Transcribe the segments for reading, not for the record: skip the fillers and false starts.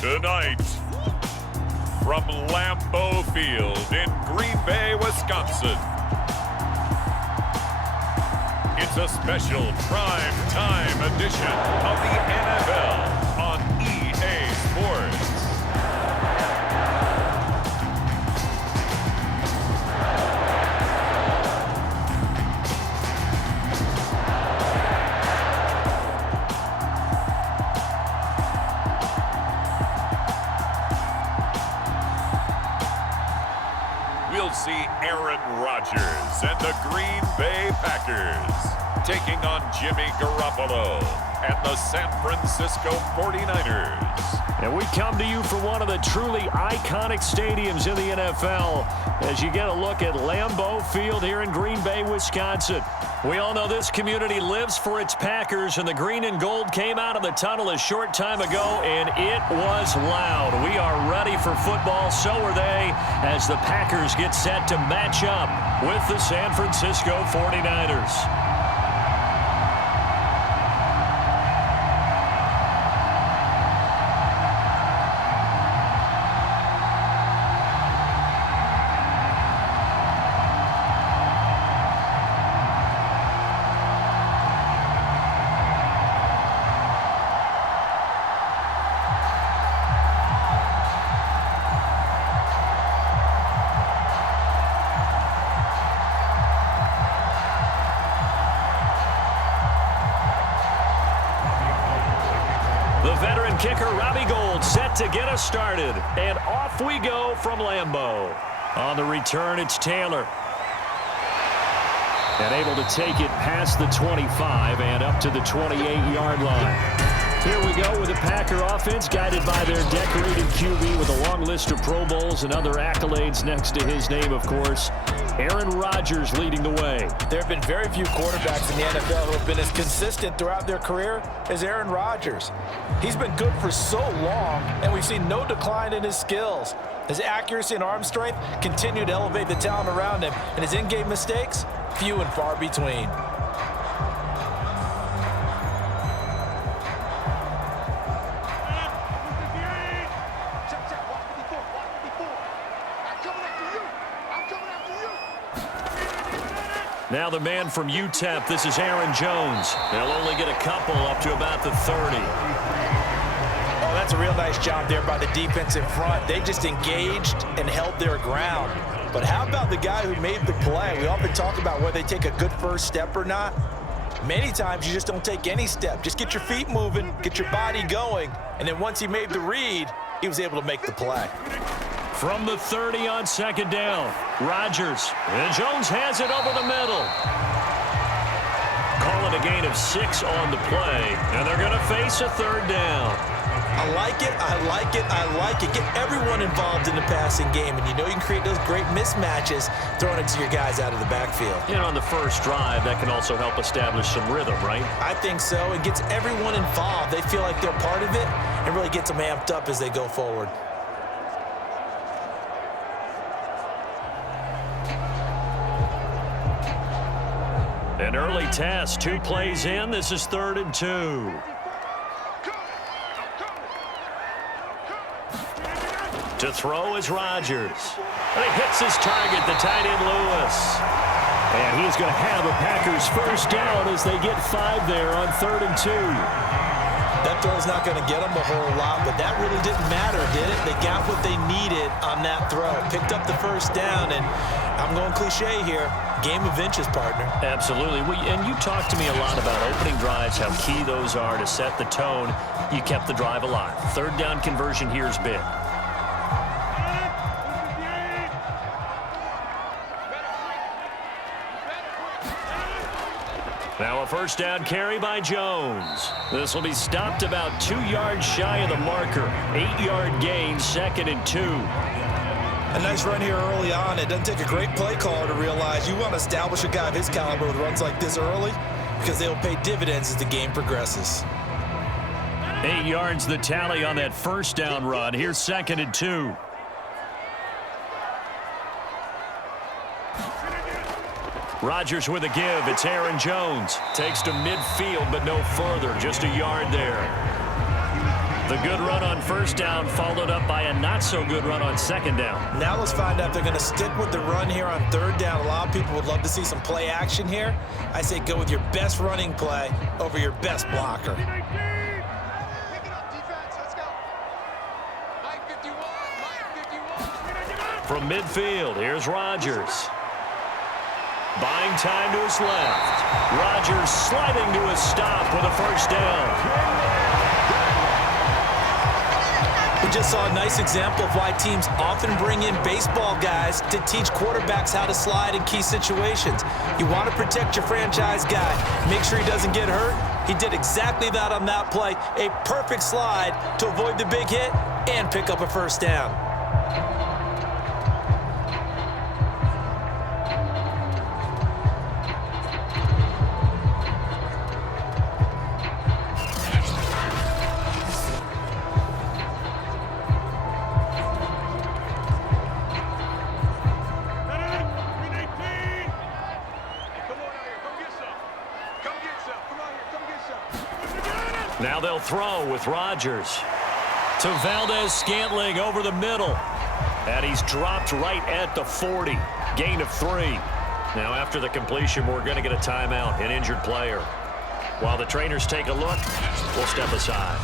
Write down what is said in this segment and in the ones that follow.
Tonight, from Lambeau Field in Green Bay, Wisconsin, it's a special prime time edition of the NFL on EA Sports. We'll see Aaron Rodgers and the Green Bay Packers taking on Jimmy Garoppolo and the San Francisco 49ers. And we come to you from one of the truly iconic stadiums in the NFL as you get a look at Lambeau Field here in Green Bay, Wisconsin. We all know this community lives for its Packers, and the green and gold came out of the tunnel a short time ago, and it was loud. We are ready for football, so are they, as the Packers get set to match up with the San Francisco 49ers. Kicker Robbie Gould set to get us started, and off we go from Lambeau. On the return, it's Taylor, and able to take it past the 25 and up to the 28-yard line. Here we go with the Packer offense guided by their decorated QB with a long list of Pro Bowls and other accolades next to his name, of course. Aaron Rodgers leading the way. There have been very few quarterbacks in the NFL who have been as consistent throughout their career as Aaron Rodgers. He's been good for so long, and we've seen no decline in his skills. His accuracy and arm strength continue to elevate the talent around him, and his in-game mistakes, few and far between. Now the man from UTEP, this is Aaron Jones. They'll only get a couple up to about the 30. Oh, that's a real nice job there by the defense in front. They just engaged and held their ground. But how about the guy who made the play? We often talk about whether they take a good first step or not. Many times you just don't take any step. Just get your feet moving, get your body going, and then once he made the read, he was able to make the play. From the 30 on second down, Rodgers. And Jones has it over the middle. Call it a gain of 6 on the play, and they're going to face a third down. I like it, I like it, I like it. Get everyone involved in the passing game, and you know you can create those great mismatches throwing it to your guys out of the backfield. You know, on the first drive, that can also help establish some rhythm, right? I think so. It gets everyone involved. They feel like they're part of it and really gets them amped up as they go forward. An early test, 2 plays in. This is 3rd and 2. To throw is Rodgers. And he hits his target, the tight end Lewis. And he's going to have a Packers first down as they get 5 there on 3rd and 2. That throw's not going to get them a whole lot, but that really didn't matter, did it? They got what they needed on that throw. Picked up the first down, and I'm going cliche here. Game of inches, partner. Absolutely. And you talked to me a lot about opening drives, how key those are to set the tone. You kept the drive alive. 3rd down conversion here is big. Now a first down carry by Jones. This will be stopped about 2 yards shy of the marker. 8-yard gain, 2nd and 2. A nice run here early on. It doesn't take a great play caller to realize you want to establish a guy of his caliber with runs like this early because they'll pay dividends as the game progresses. 8 yards the tally on that first down run. Here's 2nd and 2. Rodgers with a give. It's Aaron Jones. Takes to midfield, but no further. Just a yard there. The good run on first down followed up by a not-so-good run on second down. Now let's find out if they're going to stick with the run here on third down. A lot of people would love to see some play action here. I say go with your best running play over your best blocker. From midfield, here's Rodgers. Buying time to his left. Rodgers sliding to a stop with a first down. We just saw a nice example of why teams often bring in baseball guys to teach quarterbacks how to slide in key situations. You want to protect your franchise guy. Make sure he doesn't get hurt. He did exactly that on that play. A perfect slide to avoid the big hit and pick up a first down. Now they'll throw with Rodgers. To Valdez-Scantling over the middle. And he's dropped right at the 40. Gain of 3. Now after the completion, we're going to get a timeout, an injured player. While the trainers take a look, we'll step aside.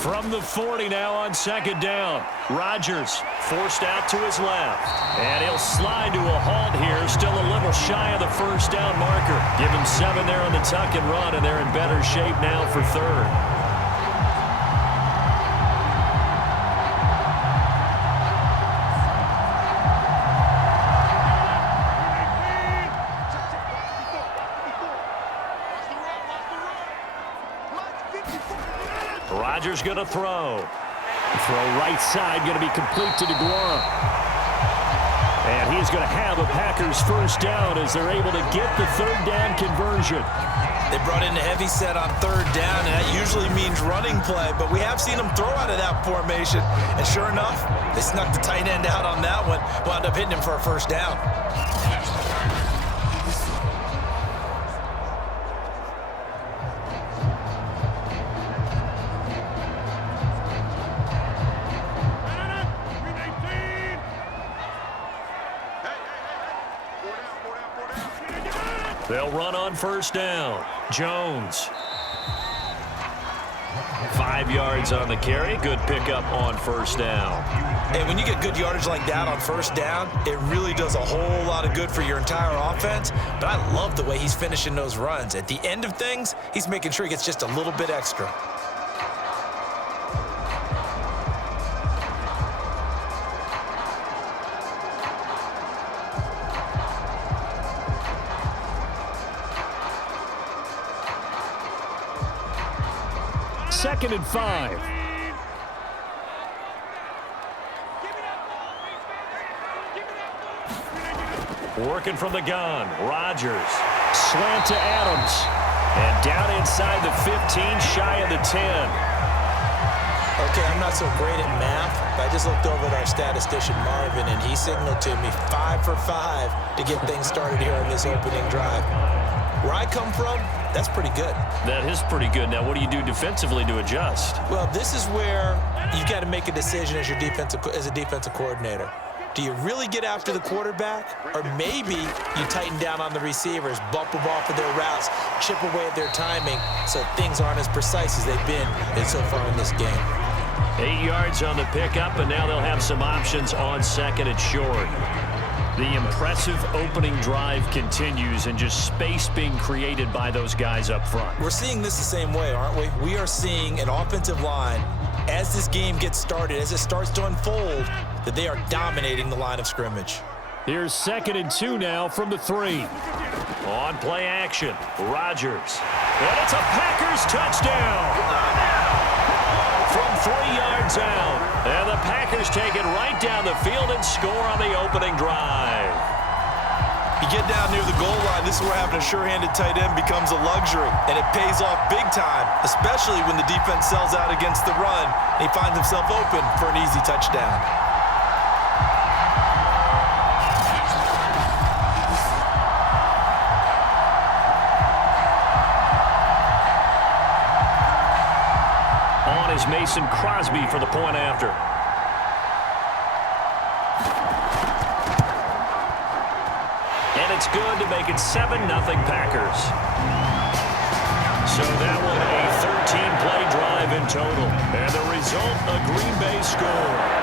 From the 40 now on second down. Rodgers forced out to his left. And he'll slide to a halt here. Still a little shy of the first down marker. Give him 7 there on the tuck and run, and they're in better shape now for third. Rodgers going to throw. Throw right side going to be complete to DeGuara. And he's going to have a Packers first down as they're able to get the third down conversion. They brought in a heavy set on third down, and that usually means running play, but we have seen them throw out of that formation. And sure enough, they snuck the tight end out on that one, wound up hitting him for a first down. They'll run on first down. Jones. 5 yards on the carry. Good pickup on first down. Hey, when you get good yardage like that on first down, it really does a whole lot of good for your entire offense. But I love the way he's finishing those runs. At the end of things, he's making sure he gets just a little bit extra. Second and 5. Working from the gun. Rodgers. Slant to Adams. And down inside the 15, shy of the 10. Okay, I'm not so great at math, but I just looked over at our statistician, Marvin, and he signaled to me 5 for 5 to get things started here on this opening drive. Where I come from, that's pretty good. That is pretty good. Now, what do you do defensively to adjust? Well, this is where you've got to make a decision as a defensive coordinator. Do you really get after the quarterback, or maybe you tighten down on the receivers, bump them off of their routes, chip away at their timing so things aren't as precise as they've been so far in this game? 8 yards on the pickup, and now they'll have some options on second and short. The impressive opening drive continues, and just space being created by those guys up front. We're seeing this the same way, aren't we? We are seeing an offensive line, as this game gets started, as it starts to unfold, that they are dominating the line of scrimmage. Here's 2nd and 2 now from the 3. On play action, Rodgers. And it's a Packers touchdown. From 3 yards out. And the Packers take it right down the field and score on the opening drive. You get down near the goal line, this is where having a sure-handed tight end becomes a luxury, and it pays off big time, especially when the defense sells out against the run, and he finds himself open for an easy touchdown. On is Mason Crosby for the point after. It's good to make it 7-0 Packers. So that one a 13-play drive in total. And the result, a Green Bay score.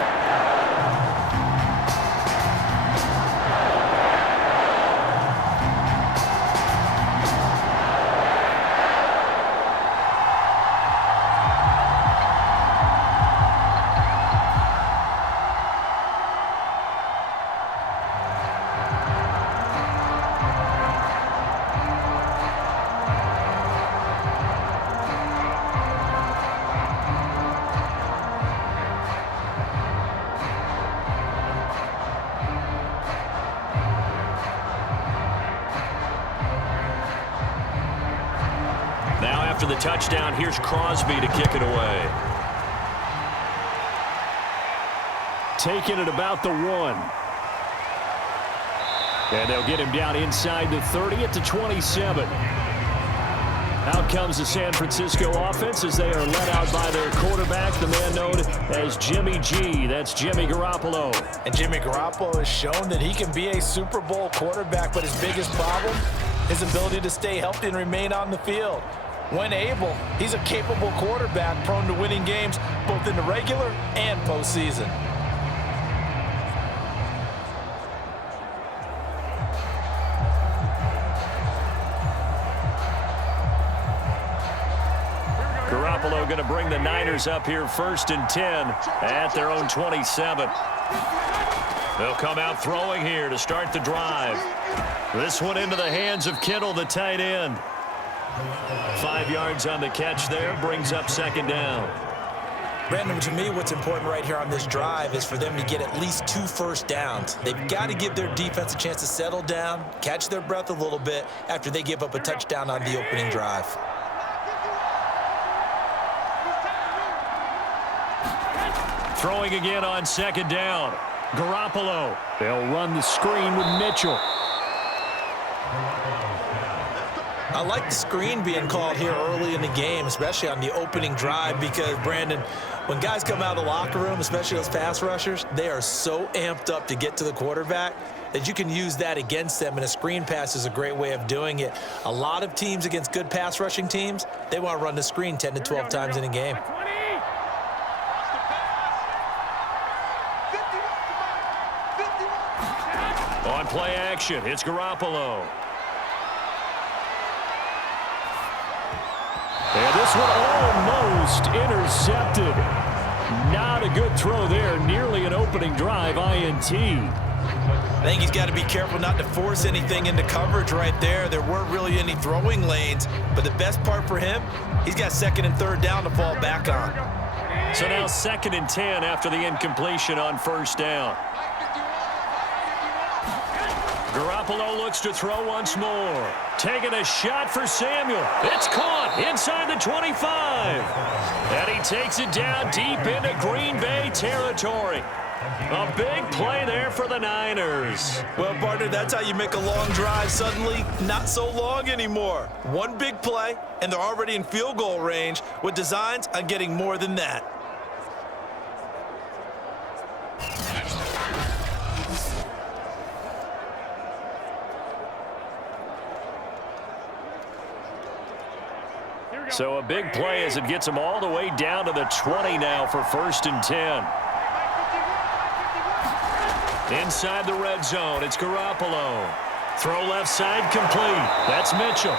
After the touchdown, here's Crosby to kick it away. Taking it about the 1. And they'll get him down inside the 30 at the 27. Out comes the San Francisco offense as they are led out by their quarterback, the man known as Jimmy G. That's Jimmy Garoppolo. And Jimmy Garoppolo has shown that he can be a Super Bowl quarterback, but his biggest problem, his ability to stay healthy and remain on the field. When able, he's a capable quarterback prone to winning games both in the regular and postseason. Garoppolo going to bring the Niners up here 1st and 10 at their own 27. They'll come out throwing here to start the drive. This one into the hands of Kittle, the tight end. 5 yards on the catch there, brings up 2nd down. Brandon, to me, what's important right here on this drive is for them to get at least 2 first downs. They've got to give their defense a chance to settle down, catch their breath a little bit after they give up a touchdown on the opening drive. Throwing again on 2nd down. Garoppolo. They'll run the screen with Mitchell. I like the screen being called here early in the game, especially on the opening drive, because, Brandon, when guys come out of the locker room, especially those pass rushers, they are so amped up to get to the quarterback that you can use that against them, and a screen pass is a great way of doing it. A lot of teams against good pass rushing teams, they want to run the screen 10 to 12 times in a game. On play action, it's Garoppolo. And this one almost intercepted. Not a good throw there. Nearly an opening drive INT. I think he's got to be careful not to force anything into coverage right there. There weren't really any throwing lanes. But the best part for him, he's got 2nd and 3rd down to fall back on. So now 2nd and 10 after the incompletion on 1st down. Garoppolo looks to throw once more. Taking a shot for Samuel. It's caught inside the 25. And he takes it down deep into Green Bay territory. A big play there for the Niners. Well, partner, that's how you make a long drive suddenly not so long anymore. One big play, and they're already in field goal range with designs on getting more than that. So a big play as it gets them all the way down to the 20 now for 1st and 10. Inside the red zone, it's Garoppolo. Throw left side complete. That's Mitchell.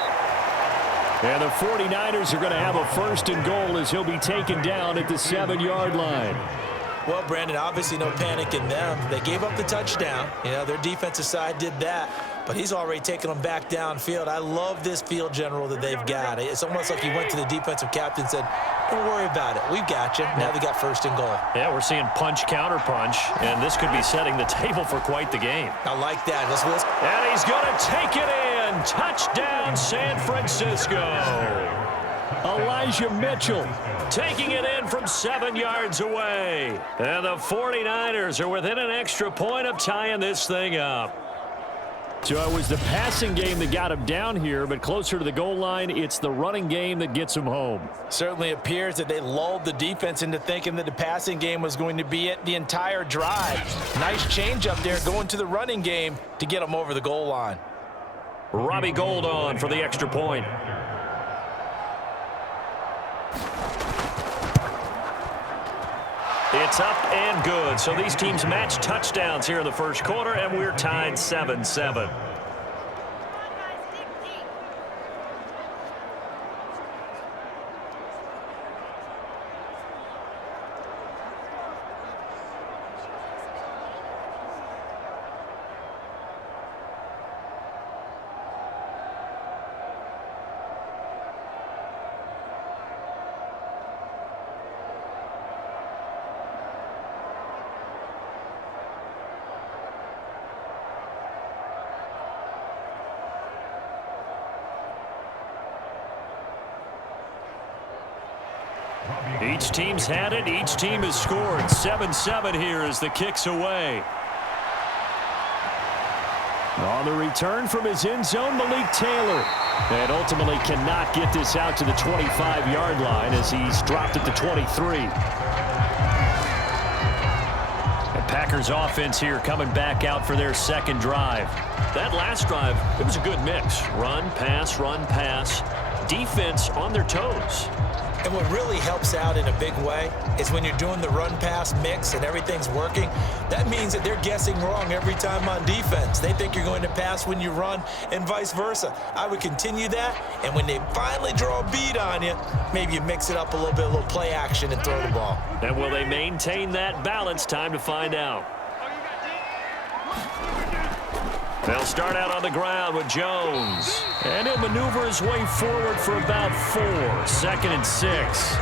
And the 49ers are going to have a 1st and goal as he'll be taken down at the 7-yard line. Well, Brandon, obviously no panic in them. They gave up the touchdown. You know, their defensive side did that, but he's already taken them back downfield. I love this field general that they've got. It's almost like he went to the defensive captain and said, don't worry about it. We've got you. Now they got first and goal. Yeah, we're seeing punch, counter punch, and this could be setting the table for quite the game. I like that. And he's going to take it in. Touchdown, San Francisco. Elijah Mitchell taking it in from 7 yards away. And the 49ers are within an extra point of tying this thing up. So it was the passing game that got him down here, but closer to the goal line, it's the running game that gets him home. Certainly appears that they lulled the defense into thinking that the passing game was going to be it the entire drive. Nice change up there going to the running game to get them over the goal line. Robbie Gould on for the extra point. It's up and good. So these teams match touchdowns here in the first quarter, and we're tied 7-7. Each team's had it. Each team has scored. 7-7 here as the kick's away. On the return from his end zone, Malik Taylor. And ultimately cannot get this out to the 25-yard line as he's dropped it to 23. The Packers offense here coming back out for their second drive. That last drive, it was a good mix. Run, pass, defense on their toes. And what really helps out in a big way is when you're doing the run-pass mix and everything's working, that means that they're guessing wrong every time on defense. They think you're going to pass when you run and vice versa. I would continue that, and when they finally draw a beat on you, maybe you mix it up a little bit, a little play action and throw the ball. And will they maintain that balance? Time to find out. They'll start out on the ground with Jones. And he'll maneuver his way forward for about 4. 2nd and 6.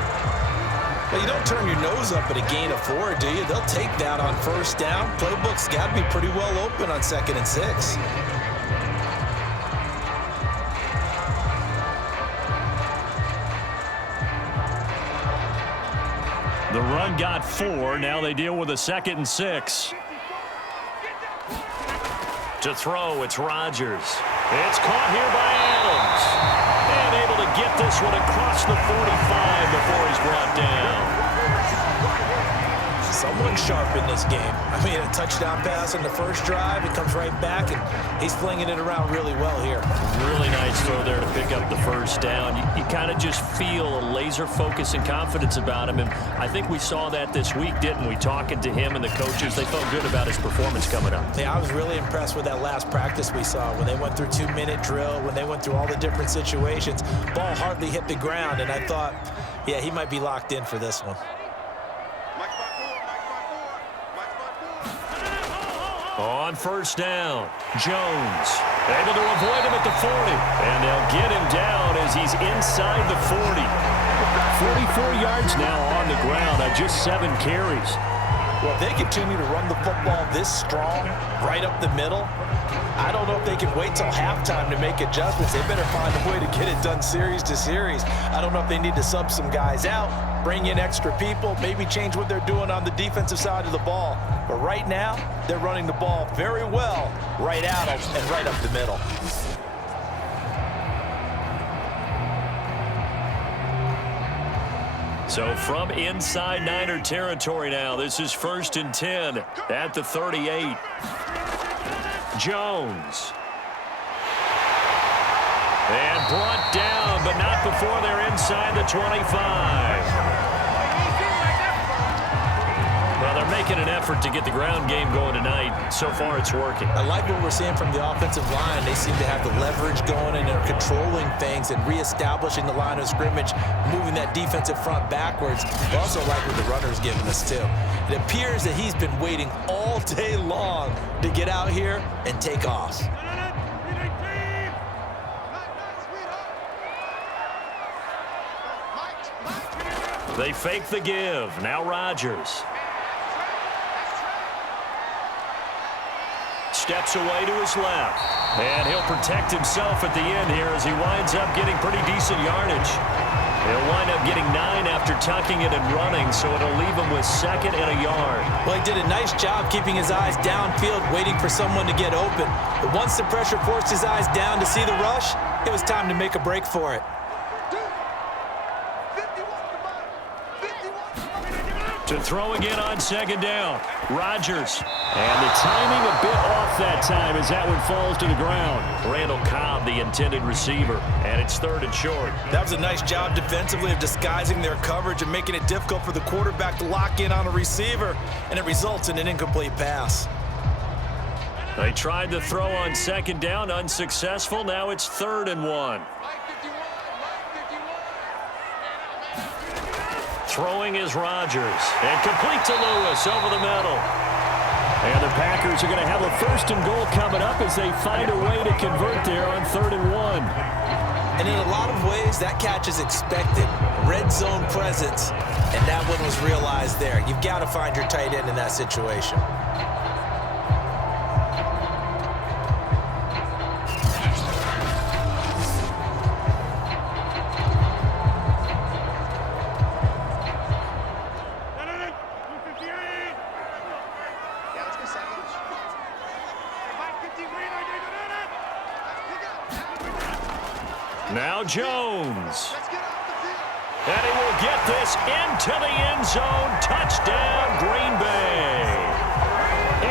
Well, you don't turn your nose up at a gain of 4, do you? They'll take that on first down. Playbook's got to be pretty well open on 2nd and 6. The run got 4. Now they deal with a 2nd and 6. To throw, it's Rodgers. It's caught here by Adams. And able to get this one across the 45 before he's brought down. Someone sharp in this game. I mean, a touchdown pass on the first drive. It comes right back, and he's flinging it around really well here. Really nice throw there to pick up the first down. You kind of just feel a laser focus and confidence about him, and I think we saw that this week, didn't we? Talking to him and the coaches, they felt good about his performance coming up. Yeah, I was really impressed with that last practice we saw when they went through 2-minute drill, when they went through all the different situations. Ball hardly hit the ground, and I thought, yeah, he might be locked in for this one. On first down, Jones able to avoid him at the 40. And they'll get him down as he's inside the 40. 44 yards now on the ground on just 7 carries. Well, if they continue to run the football this strong, right up the middle, I don't know if they can wait till halftime to make adjustments. They better find a way to get it done series to series. I don't know if they need to sub some guys out, bring in extra people, maybe change what they're doing on the defensive side of the ball. But right now, they're running the ball very well right out of and right up the middle. So from inside Niner territory now, this is 1st and 10 at the 38. Jones. And brought down, but not before they're inside the 25. Well, they're making an effort to get the ground game going tonight. So far, it's working. I like what we're seeing from the offensive line. They seem to have the leverage going, and they're controlling things and reestablishing the line of scrimmage, moving that defensive front backwards. I also like what the runner's giving us, too. It appears that he's been waiting all day long to get out here and take off. They fake the give. Now Rodgers. Steps away to his left. And he'll protect himself at the end here as he winds up getting pretty decent yardage. He'll wind up getting 9 after tucking it and running, so it'll leave him with 2nd and a yard. Well, he did a nice job keeping his eyes downfield, waiting for someone to get open. But once the pressure forced his eyes down to see the rush, it was time to make a break for it. To throw again on 2nd down. Rodgers. And the timing a bit off that time as that one falls to the ground. Randall Cobb, the intended receiver. And it's 3rd and short. That was a nice job defensively of disguising their coverage and making it difficult for the quarterback to lock in on a receiver. And it results in an incomplete pass. They tried to throw on 2nd down. Unsuccessful. Now it's 3rd and 1. Throwing is Rodgers. And complete to Lewis over the middle. And the Packers are going to have a 1st and goal coming up as they find a way to convert there on 3rd and 1. And in a lot of ways, that catch is expected. Red zone presence. And that one was realized there. You've got to find your tight end in that situation. Now Jones. And he will get this into the end zone. Touchdown, Green Bay.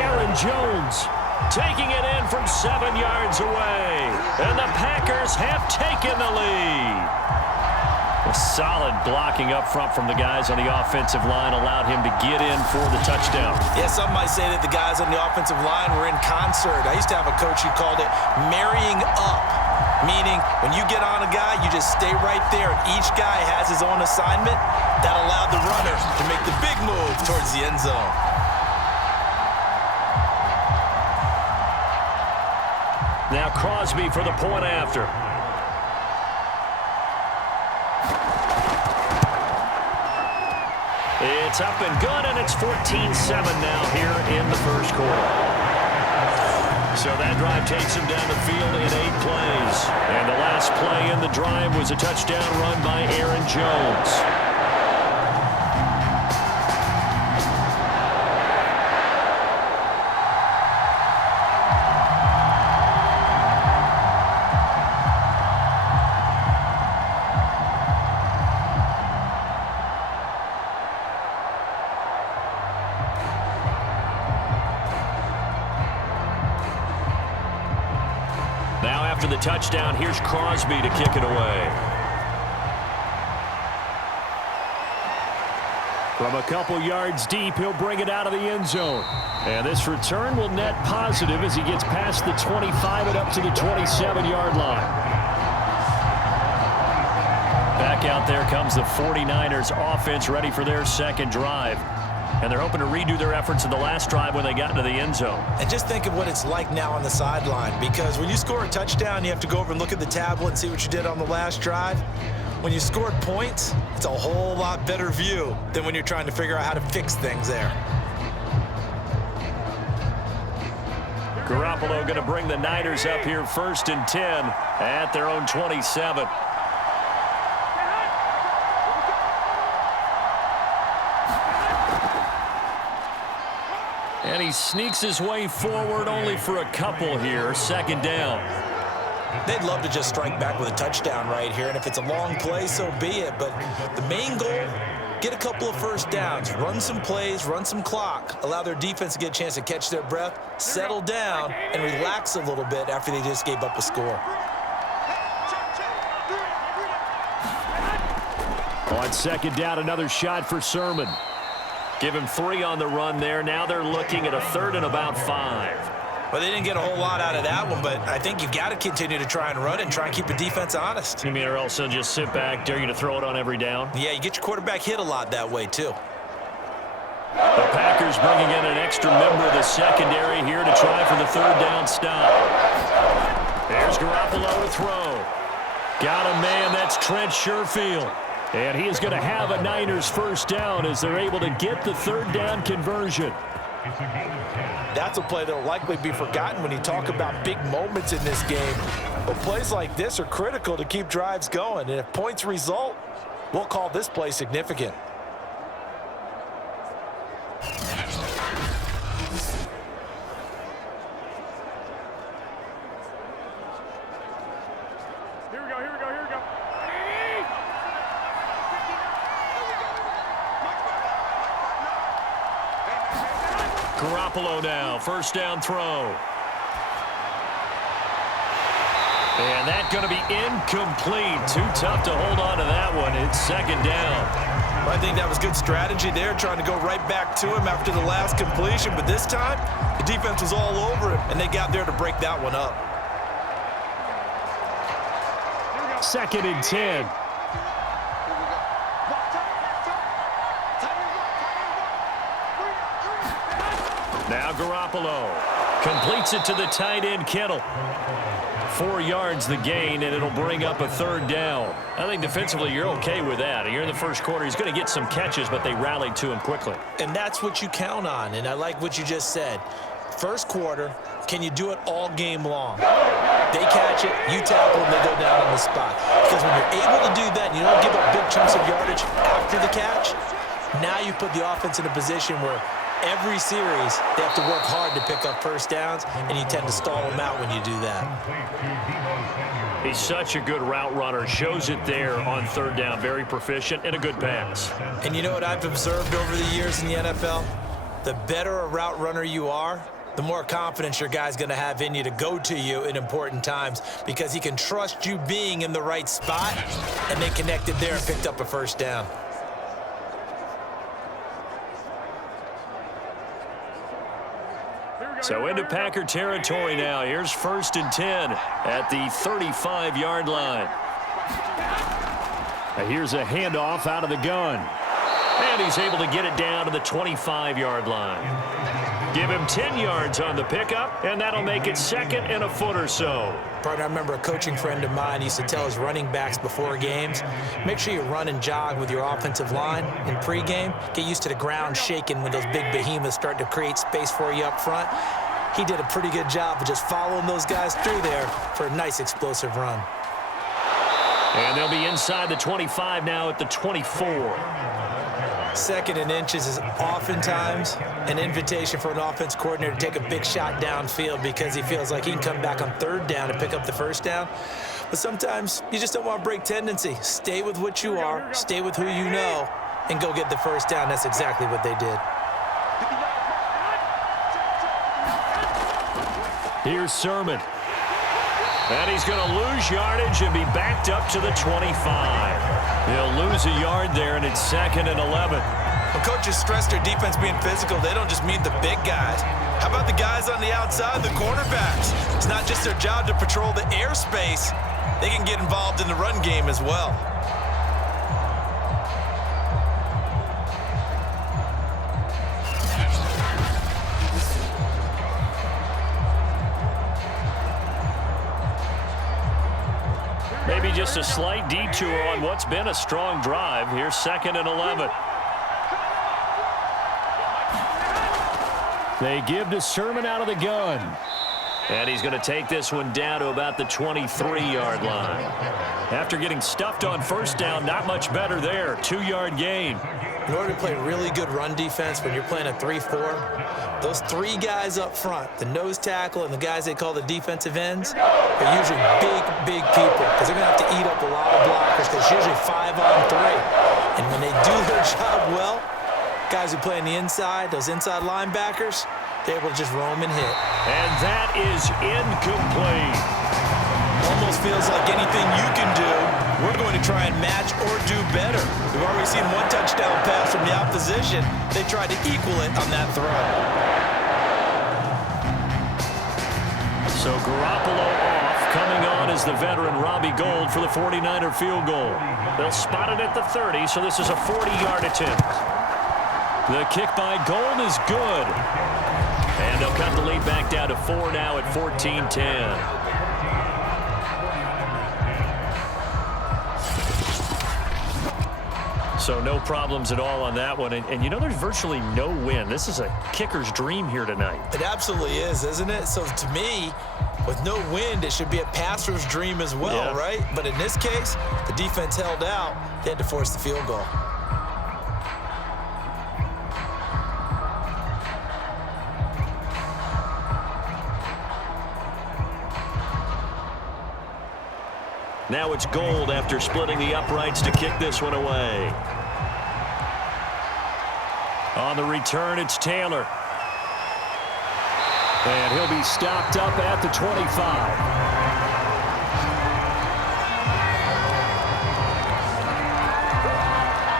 Aaron Jones taking it in from 7 yards away. And the Packers have taken the lead. A solid blocking up front from the guys on the offensive line allowed him to get in for the touchdown. Yeah, some might say that the guys on the offensive line were in concert. I used to have a coach who called it marrying up, meaning when you get on a guy, you just stay right there, and each guy has his own assignment. That allowed the runner to make the big move towards the end zone. Now Crosby for the point after. It's up and good, and it's 14-7 now here in the 1st quarter. So that drive takes him down the field in 8 plays. And the last play in the drive was a touchdown run by Aaron Jones. After the touchdown, here's Crosby to kick it away. From a couple yards deep, he'll bring it out of the end zone. And this return will net positive as he gets past the 25 and up to the 27-yard line. Back out there comes the 49ers offense ready for their 2nd drive. And they're hoping to redo their efforts in the last drive when they got into the end zone. And just think of what it's like now on the sideline, because when you score a touchdown, you have to go over and look at the tablet and see what you did on the last drive. When you scored points, it's a whole lot better view than when you're trying to figure out how to fix things there. Garoppolo going to bring the Niners up here 1st and 10 at their own 27. And he sneaks his way forward only for a couple here. 2nd down. They'd love to just strike back with a touchdown right here, and if it's a long play, so be it. But the main goal, get a couple of 1st downs, run some plays, run some clock, allow their defense to get a chance to catch their breath, settle down, and relax a little bit after they just gave up a score. On 2nd down, another shot for Sermon. Give him 3 on the run there. Now they're looking at a 3rd and about 5. Well, they didn't get a whole lot out of that one, but I think you've got to continue to try and run and try and keep the defense honest. You mean or else they'll just sit back, dare you to throw it on every down? Yeah, you get your quarterback hit a lot that way, too. The Packers bringing in an extra member of the secondary here to try for the 3rd down stop. There's Garoppolo to throw. Got a man, that's Trent Sherfield. And he is going to have a Niners 1st down as they're able to get the 3rd down conversion. That's a play that will likely be forgotten when you talk about big moments in this game. But plays like this are critical to keep drives going. And if points result, we'll call this play significant. Garoppolo now, 1st down throw. And that's going to be incomplete. Too tough to hold on to that one. It's 2nd down. Well, I think that was good strategy there, trying to go right back to him after the last completion. But this time, the defense was all over him, and they got there to break that one up. 2nd and 10. Now Garoppolo completes it to the tight end, Kittle. 4 yards the gain, and it'll bring up a 3rd down. I think defensively you're okay with that. You're in the 1st quarter. He's going to get some catches, but they rallied to him quickly. And that's what you count on, and I like what you just said. 1st quarter, can you do it all game long? They catch it, you tackle them, they go down on the spot. Because when you're able to do that and you don't give up big chunks of yardage after the catch, now you put the offense in a position where every series, they have to work hard to pick up 1st downs, and you tend to stall them out when you do that. He's such a good route runner. Shows it there on 3rd down. Very proficient and a good pass. And you know what I've observed over the years in the NFL? The better a route runner you are, the more confidence your guy's going to have in you to go to you in important times because he can trust you being in the right spot, and they connected there and picked up a 1st down. So into Packer territory now. Here's 1st and 10 at the 35-yard line. Here's a handoff out of the gun. And he's able to get it down to the 25-yard line. Give him 10 yards on the pickup, and that'll make it 2nd and a foot or so. Partner, I remember a coaching friend of mine used to tell his running backs before games, make sure you run and jog with your offensive line in pregame. Get used to the ground shaking when those big behemoths start to create space for you up front. He did a pretty good job of just following those guys through there for a nice explosive run. And they'll be inside the 25 now at the 24. 2nd and inches is oftentimes an invitation for an offense coordinator to take a big shot downfield because he feels like he can come back on 3rd down and pick up the 1st down. But sometimes you just don't want to break tendency. Stay with what you are, stay with who you know, and go get the 1st down. That's exactly what they did. Here's Sermon. And he's going to lose yardage and be backed up to the 25. They'll lose a yard there, and it's 2nd and 11. When coaches stress their defense being physical, they don't just mean the big guys. How about the guys on the outside, the cornerbacks? It's not just their job to patrol the airspace. They can get involved in the run game as well. Maybe just a slight detour on what's been a strong drive. Here's 2nd and 11. They give to Sermon out of the gun. And he's going to take this one down to about the 23-yard line. After getting stuffed on 1st down, not much better there. 2-yard gain. In order to play really good run defense when you're playing a 3-4, those 3 guys up front, the nose tackle and the guys they call the defensive ends, are usually big people because they're going to have to eat up a lot of blockers because it's usually 5-on-3. And when they do their job well, guys who play on the inside, those inside linebackers, they're able to just roam and hit. And that is incomplete. Almost feels like anything you can do we're going to try and match or do better. We've already seen one touchdown pass from the opposition. They tried to equal it on that throw. So Garoppolo off. Coming on is the veteran Robbie Gould for the 49er field goal. They'll spot it at the 30, so this is a 40-yard attempt. The kick by Gould is good. And they'll cut the lead back down to 4 now at 14-10. So no problems at all on that one. And you know, there's virtually no wind. This is a kicker's dream here tonight. It absolutely is, isn't it? So to me, with no wind, it should be a passer's dream as well, right? But in this case, the defense held out. They had to force the field goal. Now it's Gould after splitting the uprights to kick this one away. On the return, it's Taylor. And he'll be stopped up at the 25.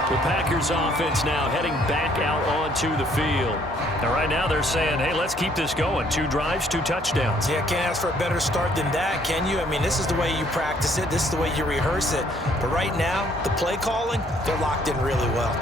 The Packers offense now heading back out onto the field. And right now they're saying, hey, let's keep this going. 2 drives, 2 touchdowns. Yeah, can't ask for a better start than that, can you? I mean, this is the way you practice it. This is the way you rehearse it. But right now, the play calling, they're locked in really well.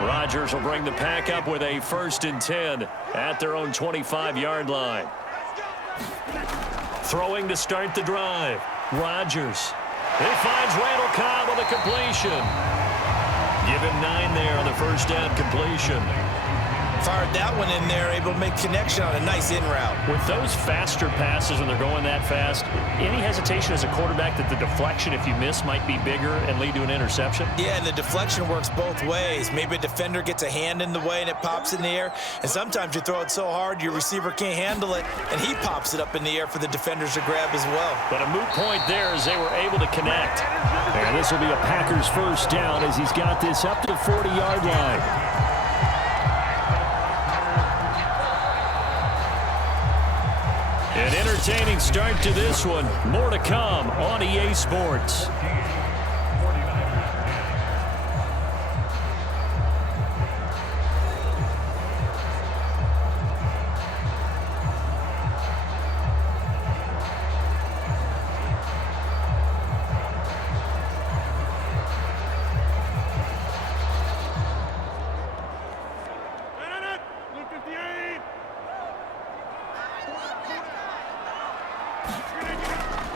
Rodgers will bring the pack up with a 1st and 10 at their own 25-yard line. Throwing to start the drive. Rodgers. He finds Randall Cobb with a completion. Give him 9 there on the 1st down completion. Fired that one in there, able to make connection on a nice in route. With those faster passes when they're going that fast, any hesitation as a quarterback that the deflection, if you miss, might be bigger and lead to an interception? Yeah, and the deflection works both ways. Maybe a defender gets a hand in the way and it pops in the air, and sometimes you throw it so hard your receiver can't handle it, and he pops it up in the air for the defenders to grab as well. But a moot point there as they were able to connect. And this will be a Packers 1st down as he's got this up to the 40-yard line. An entertaining start to this one. More to come on EA Sports.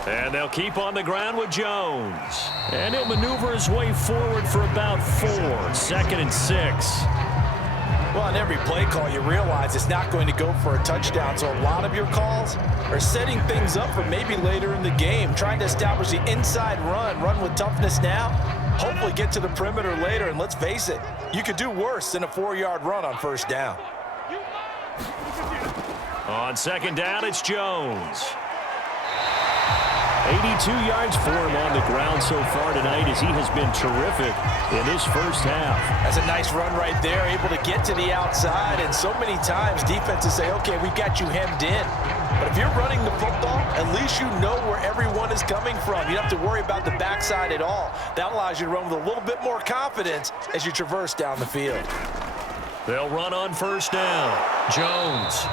And they'll keep on the ground with Jones. And he'll maneuver his way forward for about 4. 2nd and 6. Well, on every play call, you realize it's not going to go for a touchdown. So a lot of your calls are setting things up for maybe later in the game, trying to establish the inside run with toughness now, hopefully get to the perimeter later. And let's face it, you could do worse than a 4-yard run on 1st down. On 2nd down, it's Jones. 82 yards for him on the ground so far tonight as he has been terrific in his 1st half. That's a nice run right there, able to get to the outside. And so many times defenses say, okay, we've got you hemmed in. But if you're running the football, at least you know where everyone is coming from. You don't have to worry about the backside at all. That allows you to run with a little bit more confidence as you traverse down the field. They'll run on 1st down. Jones.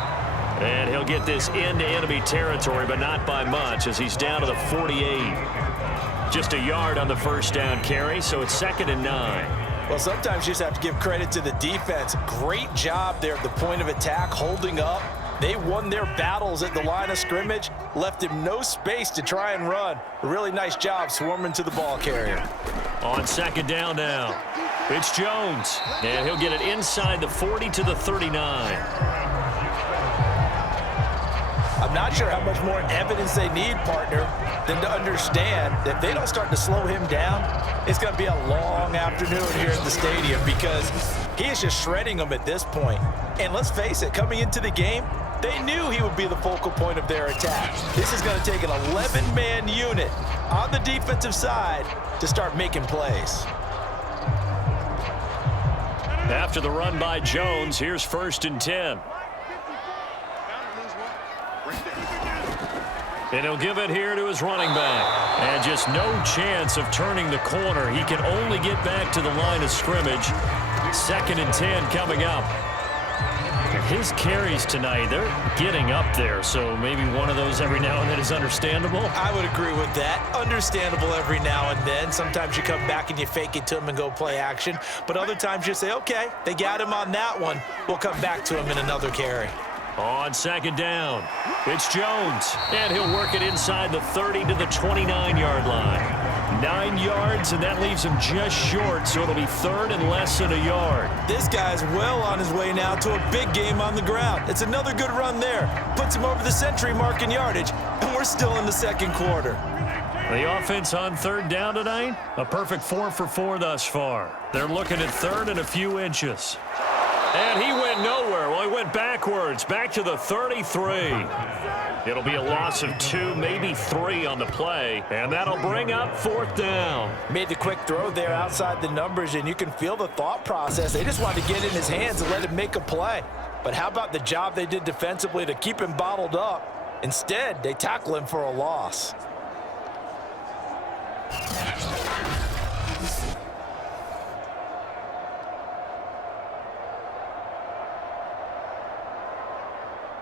And he'll get this into enemy territory, but not by much as he's down to the 48. Just a yard on the 1st down carry, so it's 2nd and 9. Well, sometimes you just have to give credit to the defense. Great job there at the point of attack, holding up. They won their battles at the line of scrimmage, left him no space to try and run. A really nice job swarming to the ball carrier. On 2nd down now, it's Jones, and he'll get it inside the 40 to the 39. I'm not sure how much more evidence they need, partner, than to understand that if they don't start to slow him down, it's going to be a long afternoon here at the stadium because he is just shredding them at this point. And let's face it, coming into the game, they knew he would be the focal point of their attack. This is going to take an 11-man unit on the defensive side to start making plays. After the run by Jones, here's 1st and 10. And he'll give it here to his running back. And just no chance of turning the corner. He can only get back to the line of scrimmage. 2nd and 10 coming up. His carries tonight, they're getting up there, so maybe one of those every now and then is understandable. I would agree with that. Understandable every now and then. Sometimes you come back and you fake it to him and go play action. But other times you say, okay, they got him on that one. We'll come back to him in another carry. On 2nd down, it's Jones, and he'll work it inside the 30 to the 29-yard line. 9 yards, and that leaves him just short, so it'll be 3rd and less than a yard. This guy's well on his way now to a big game on the ground. It's another good run there. Puts him over the century mark in yardage, and we're still in the 2nd quarter. The offense on 3rd down tonight, a perfect 4 for 4 thus far. They're looking at 3rd and a few inches. And he went nowhere. Well, he went backwards, back to the 33. It'll be a loss of 2, maybe 3 on the play, and that'll bring up 4th down. Made the quick throw there outside the numbers, and you can feel the thought process. They just wanted to get in his hands and let him make a play. But how about the job they did defensively to keep him bottled up? Instead, they tackle him for a loss.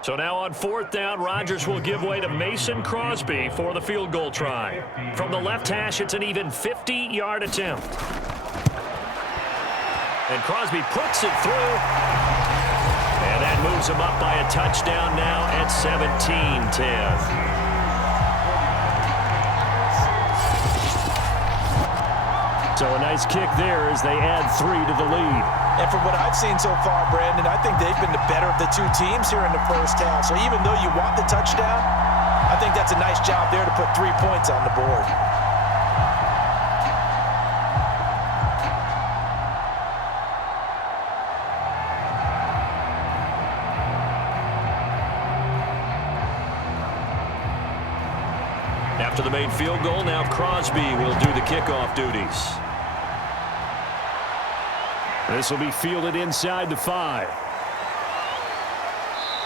So now on 4th down, Rodgers will give way to Mason Crosby for the field goal try. From the left hash, it's an even 50-yard attempt. And Crosby puts it through. And that moves him up by a touchdown now at 17-10. So a nice kick there as they add 3 to the lead. And from what I've seen so far, Brandon, I think they've been the better of the two teams here in the first half. So even though you want the touchdown, I think that's a nice job there to put 3 points on the board. After the made field goal, now Crosby will do the kickoff duties. This will be fielded inside the 5.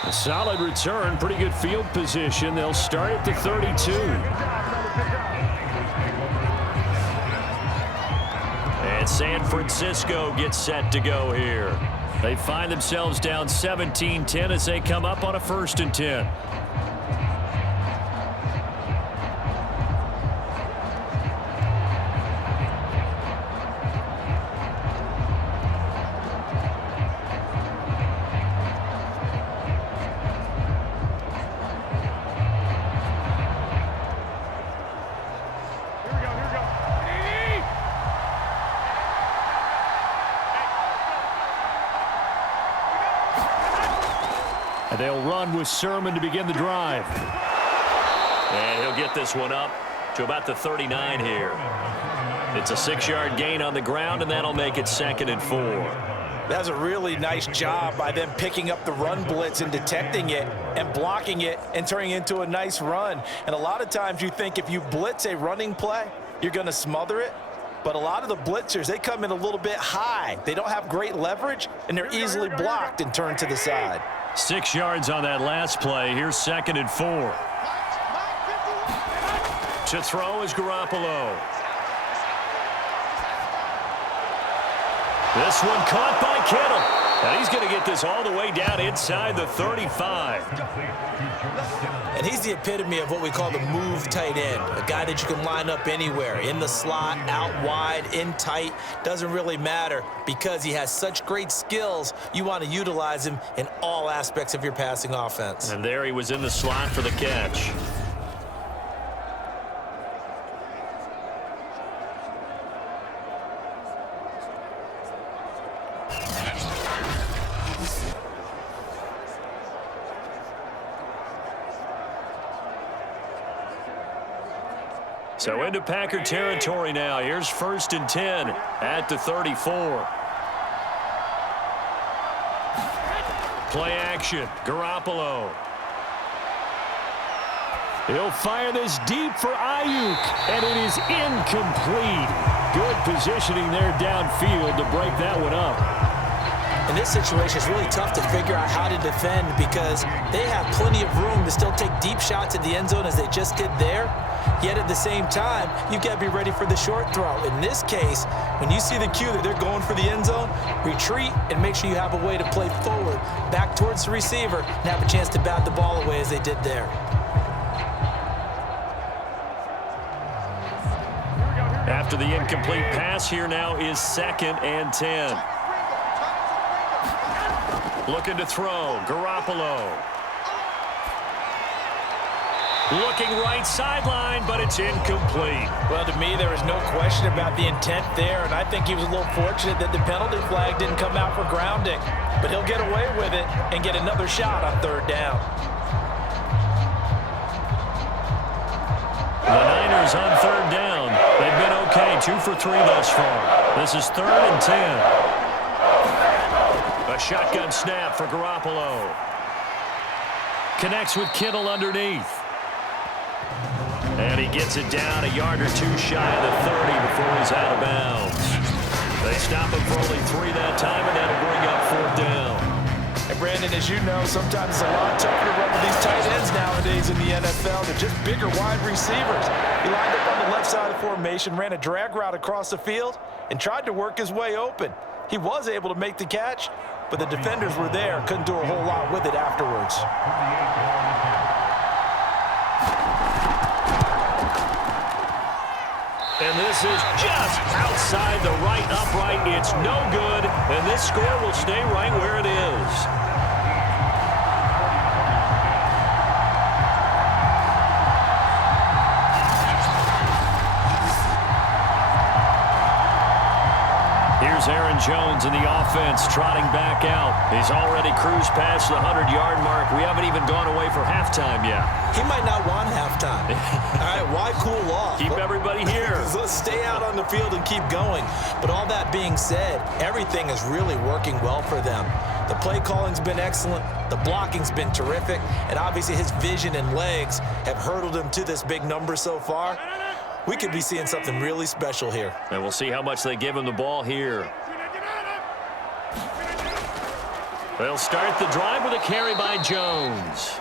A solid return, pretty good field position. They'll start at the 32. And San Francisco gets set to go here. They find themselves down 17-10 as they come up on a 1st and 10. They'll run with Sermon to begin the drive. And he'll get this one up to about the 39 here. It's a 6-yard gain on the ground, and that'll make it 2nd and 4. That's a really nice job by them picking up the run blitz and detecting it and blocking it and turning it into a nice run. And a lot of times you think if you blitz a running play, you're going to smother it. But a lot of the blitzers, they come in a little bit high. They don't have great leverage, and they're easily blocked and turned to the side. 6 yards on that last play. Here's 2nd and 4. To throw is Garoppolo. This one caught by Kittle. And he's going to get this all the way down inside the 35. And he's the epitome of what we call the move tight end, a guy that you can line up anywhere, in the slot, out wide, in tight, doesn't really matter because he has such great skills. You want to utilize him in all aspects of your passing offense. And there he was in the slot for the catch. So into Packer territory now. Here's 1st and 10 at the 34. Play action. Garoppolo. He'll fire this deep for Aiyuk, and it is incomplete. Good positioning there downfield to break that one up. In this situation, it's really tough to figure out how to defend because they have plenty of room to still take deep shots at the end zone as they just did there. Yet at the same time, you've got to be ready for the short throw. In this case, when you see the cue that they're going for the end zone, retreat and make sure you have a way to play forward, back towards the receiver, and have a chance to bat the ball away as they did there. After the incomplete pass, here now is 2nd and 10. Looking to throw, Garoppolo. Looking right sideline, but it's incomplete. Well, to me, there was no question about the intent there, and I think he was a little fortunate that the penalty flag didn't come out for grounding. But he'll get away with it and get another shot on 3rd down. The Niners on 3rd down. They've been okay, 2 for 3 thus far. This is 3rd and 10. A shotgun snap for Garoppolo. Connects with Kittle underneath. And he gets it down a yard or 2 shy of the 30 before he's out of bounds. They stop him for only 3 that time, and that'll bring up 4th down. And Brandon, as you know, sometimes it's a lot tougher to run with these tight ends nowadays in the NFL. They're just bigger wide receivers. He lined up on the left side of the formation, ran a drag route across the field, and tried to work his way open. He was able to make the catch, but the defenders were there, couldn't do a whole lot with it afterwards. And this is just outside the right upright. It's no good, and this score will stay right where it is. Here's Aaron Jones in the offense trotting back out. He's already cruised past the 100-yard mark. We haven't even gone away for halftime yet. He might not want halftime. All right, why cool off? Keep everybody here. Let's stay out on the field and keep going. But all that being said, everything is really working well for them. The play calling's been excellent. The blocking's been terrific. And obviously his vision and legs have hurdled him to this big number so far. We could be seeing something really special here. And we'll see how much they give him the ball here. They'll start the drive with a carry by Jones.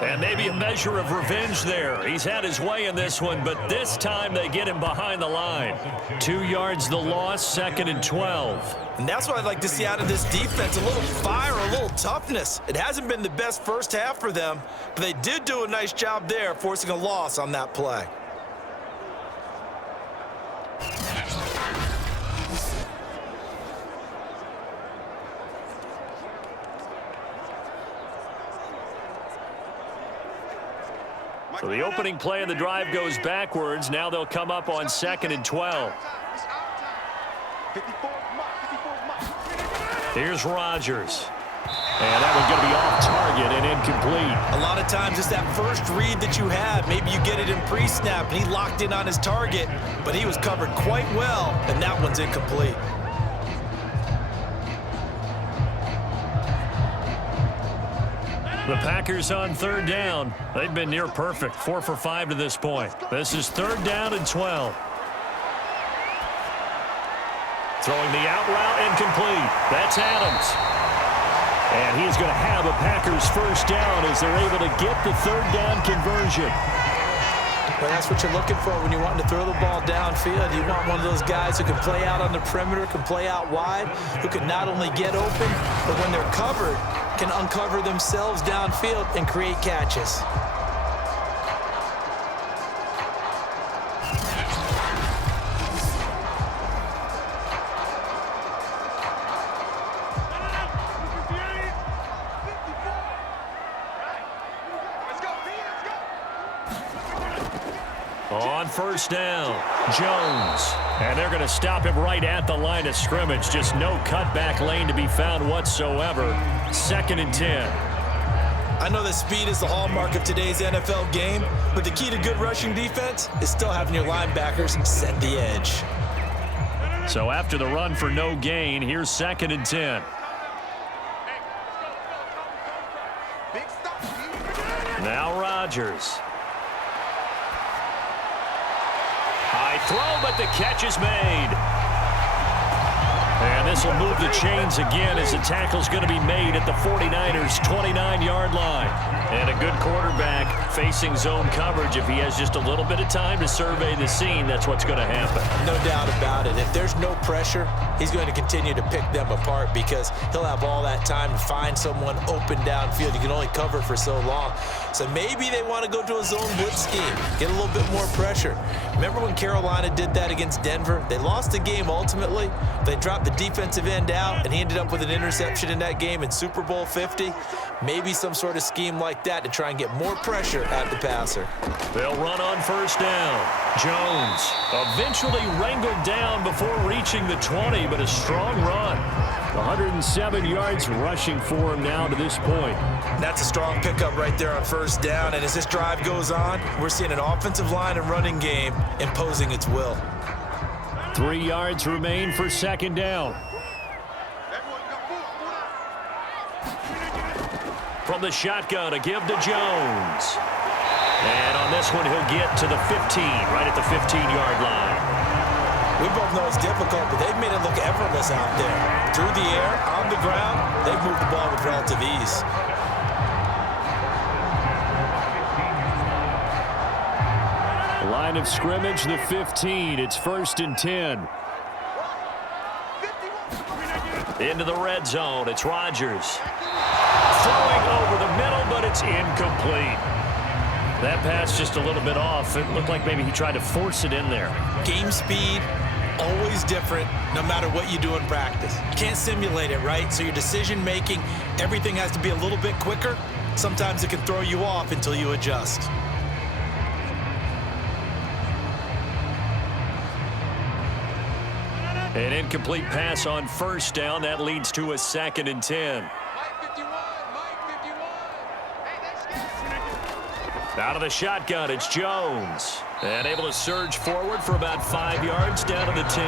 And maybe a measure of revenge there. He's had his way in this one, but this time they get him behind the line. 2 yards the loss, 2nd and 12. And that's what I'd like to see out of this defense, a little fire, a little toughness. It hasn't been the best first half for them, but they did do a nice job there, forcing a loss on that play. So the opening play of the drive goes backwards. Now they'll come up on 2nd and 12. Here's Rodgers. And that one's going to be off target and incomplete. A lot of times it's that first read that you have. Maybe you get it in pre-snap, and he locked in on his target, but he was covered quite well, and that one's incomplete. The Packers on 3rd down. They've been near perfect, 4 for 5 to this point. This is 3rd down and 12. Throwing the out route incomplete. That's Adams. And he's going to have a Packers first down as they're able to get the 3rd down conversion. Well, that's what you're looking for when you're wanting to throw the ball downfield. You want one of those guys who can play out on the perimeter, can play out wide, who can not only get open, but when they're covered, can uncover themselves downfield and create catches. On 1st down, Jones. And they're going to stop him right at the line of scrimmage. Just no cutback lane to be found whatsoever. 2nd and 10. I know that speed is the hallmark of today's NFL game, but the key to good rushing defense is still having your linebackers set the edge. So after the run for no gain, here's 2nd and 10. Now Rodgers. High throw, but the catch is made. And this will move the chains again as the tackle's going to be made at the 49ers' 29-yard line. And a good quarterback facing zone coverage. If he has just a little bit of time to survey the scene, that's what's going to happen. No doubt about it. If there's no pressure, he's going to continue to pick them apart because he'll have all that time to find someone open downfield. You can only cover for so long. So maybe they want to go to a zone blitz scheme, get a little bit more pressure. Remember when Carolina did that against Denver? They lost the game ultimately. They dropped the defensive end out, and he ended up with an interception in that game in Super Bowl 50. Maybe some sort of scheme like that to try and get more pressure at the passer. They'll run on first down. Jones eventually wrangled down before reaching the 20, but a strong run. 107 yards rushing for him now to this point. That's a strong pickup right there on first down, and as this drive goes on, we're seeing an offensive line and running game imposing its will. 3 yards remain for second down. From the shotgun, a give to Jones. And on this one, he'll get to the 15, right at the 15-yard line. We both know it's difficult, but they've made it look effortless out there. Through the air, on the ground, they've moved the ball with relative ease. Line of scrimmage, the 15. It's 1st and 10. Into the red zone. It's Rodgers. Throwing over the middle, but it's incomplete. That pass just a little bit off. It looked like maybe he tried to force it in there. Game speed, always different, no matter what you do in practice. You can't simulate it, right? So your decision-making, everything has to be a little bit quicker. Sometimes it can throw you off until you adjust. An incomplete pass on first down. That leads to a 2nd and 10. Out of the shotgun, it's Jones. And able to surge forward for about 5 yards down to the 10.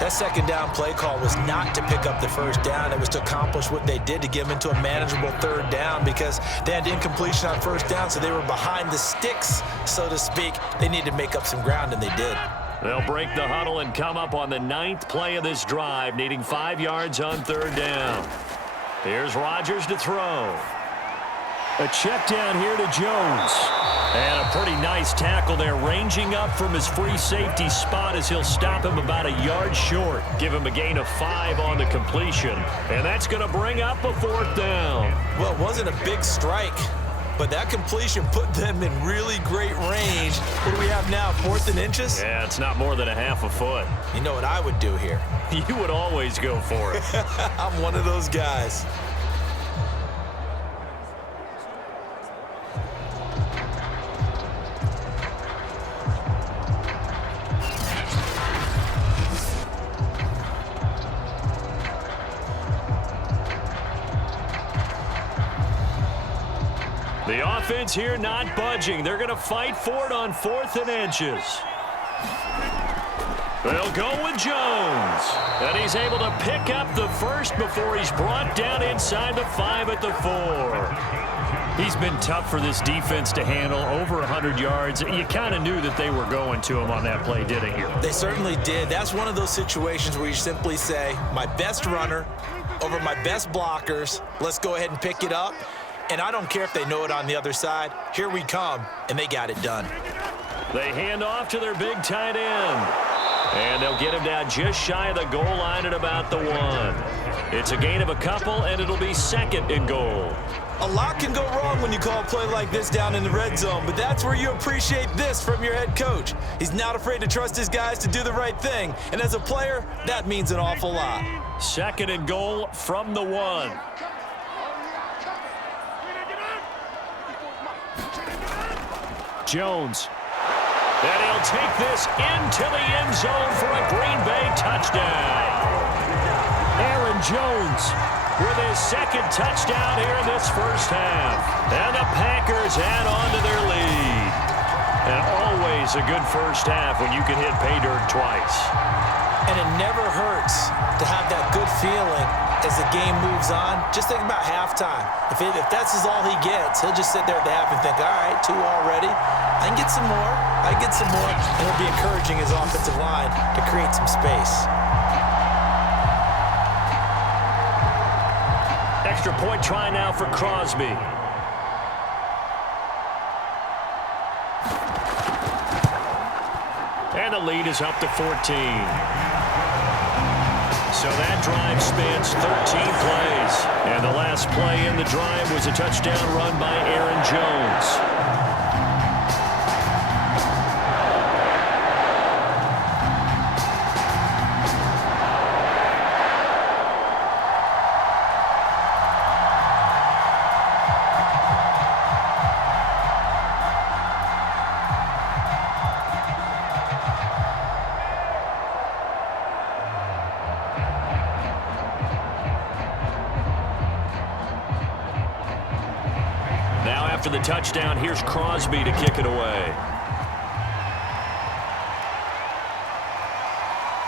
That second down play call was not to pick up the first down. It was to accomplish what they did to get them into a manageable third down because they had incompletion on first down, so they were behind the sticks, so to speak. They needed to make up some ground, and they did. They'll break the huddle and come up on the 9th play of this drive, needing 5 yards on third down. Here's Rodgers to throw. A check down here to Jones. And a pretty nice tackle there, ranging up from his free safety spot as he'll stop him about a yard short. Give him a gain of 5 on the completion. And that's going to bring up a 4th down. Well, it wasn't a big strike, but that completion put them in really great range. What do we have now, 4th and inches? Yeah, it's not more than a half a foot. You know what I would do here? You would always go for it. I'm one of those guys. The offense here not budging. They're going to fight for it on 4th and inches. They'll go with Jones. And he's able to pick up the first before he's brought down inside the 5 at the 4. He's been tough for this defense to handle, over 100 yards. You kind of knew that they were going to him on that play, didn't you? They certainly did. That's one of those situations where you simply say, my best runner over my best blockers. Let's go ahead and pick it up. And I don't care if they know it on the other side. Here we come, and they got it done. They hand off to their big tight end. And they'll get him down just shy of the goal line at about the 1. It's a gain of a couple, and it'll be 2nd and goal. A lot can go wrong when you call a play like this down in the red zone, but that's where you appreciate this from your head coach. He's not afraid to trust his guys to do the right thing. And as a player, that means an awful lot. 2nd and goal from the 1. Jones. And he'll take this into the end zone for a Green Bay touchdown. Aaron Jones with his 2nd touchdown here in this first half. And the Packers add on to their lead. And always a good first half when you can hit pay dirt twice. And it never hurts to have that good feeling as the game moves on. Just think about halftime. If that's all he gets, he'll just sit there at the half and think, all right, 2 already. I can get some more. I can get some more. And he'll be encouraging his offensive line to create some space. extra point try now for Crosby. And the lead is up to 14. So that drive spans 13 plays. And the last play in the drive was a touchdown run by Aaron Jones. After the touchdown, here's Crosby to kick it away.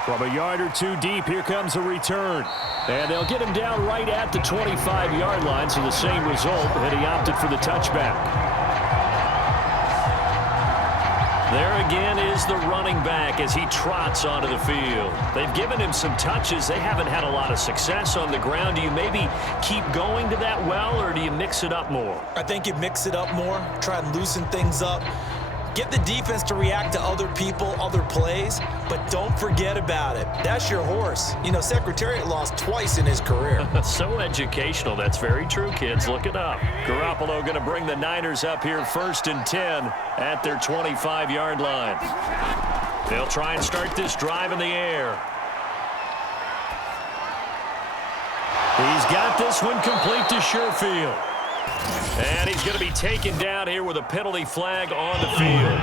From a yard or two deep, here comes a return. And they'll get him down right at the 25-yard line, so the same result, and he opted for the touchback. There again is the running back as he trots onto the field. They've given him some touches. They haven't had a lot of success on the ground. Do you maybe keep going to that well, or do you mix it up more? I think you mix it up more, try and loosen things up. Get the defense to react to other people, other plays, but don't forget about it. That's your horse. You know, Secretariat lost twice in his career. So educational. That's very true, kids. Look it up. Garoppolo going to bring the Niners up here 1st and 10 at their 25-yard line. They'll try and start this drive in the air. He's got this one complete to Sherfield. And he's going to be taken down here with a penalty flag on the field.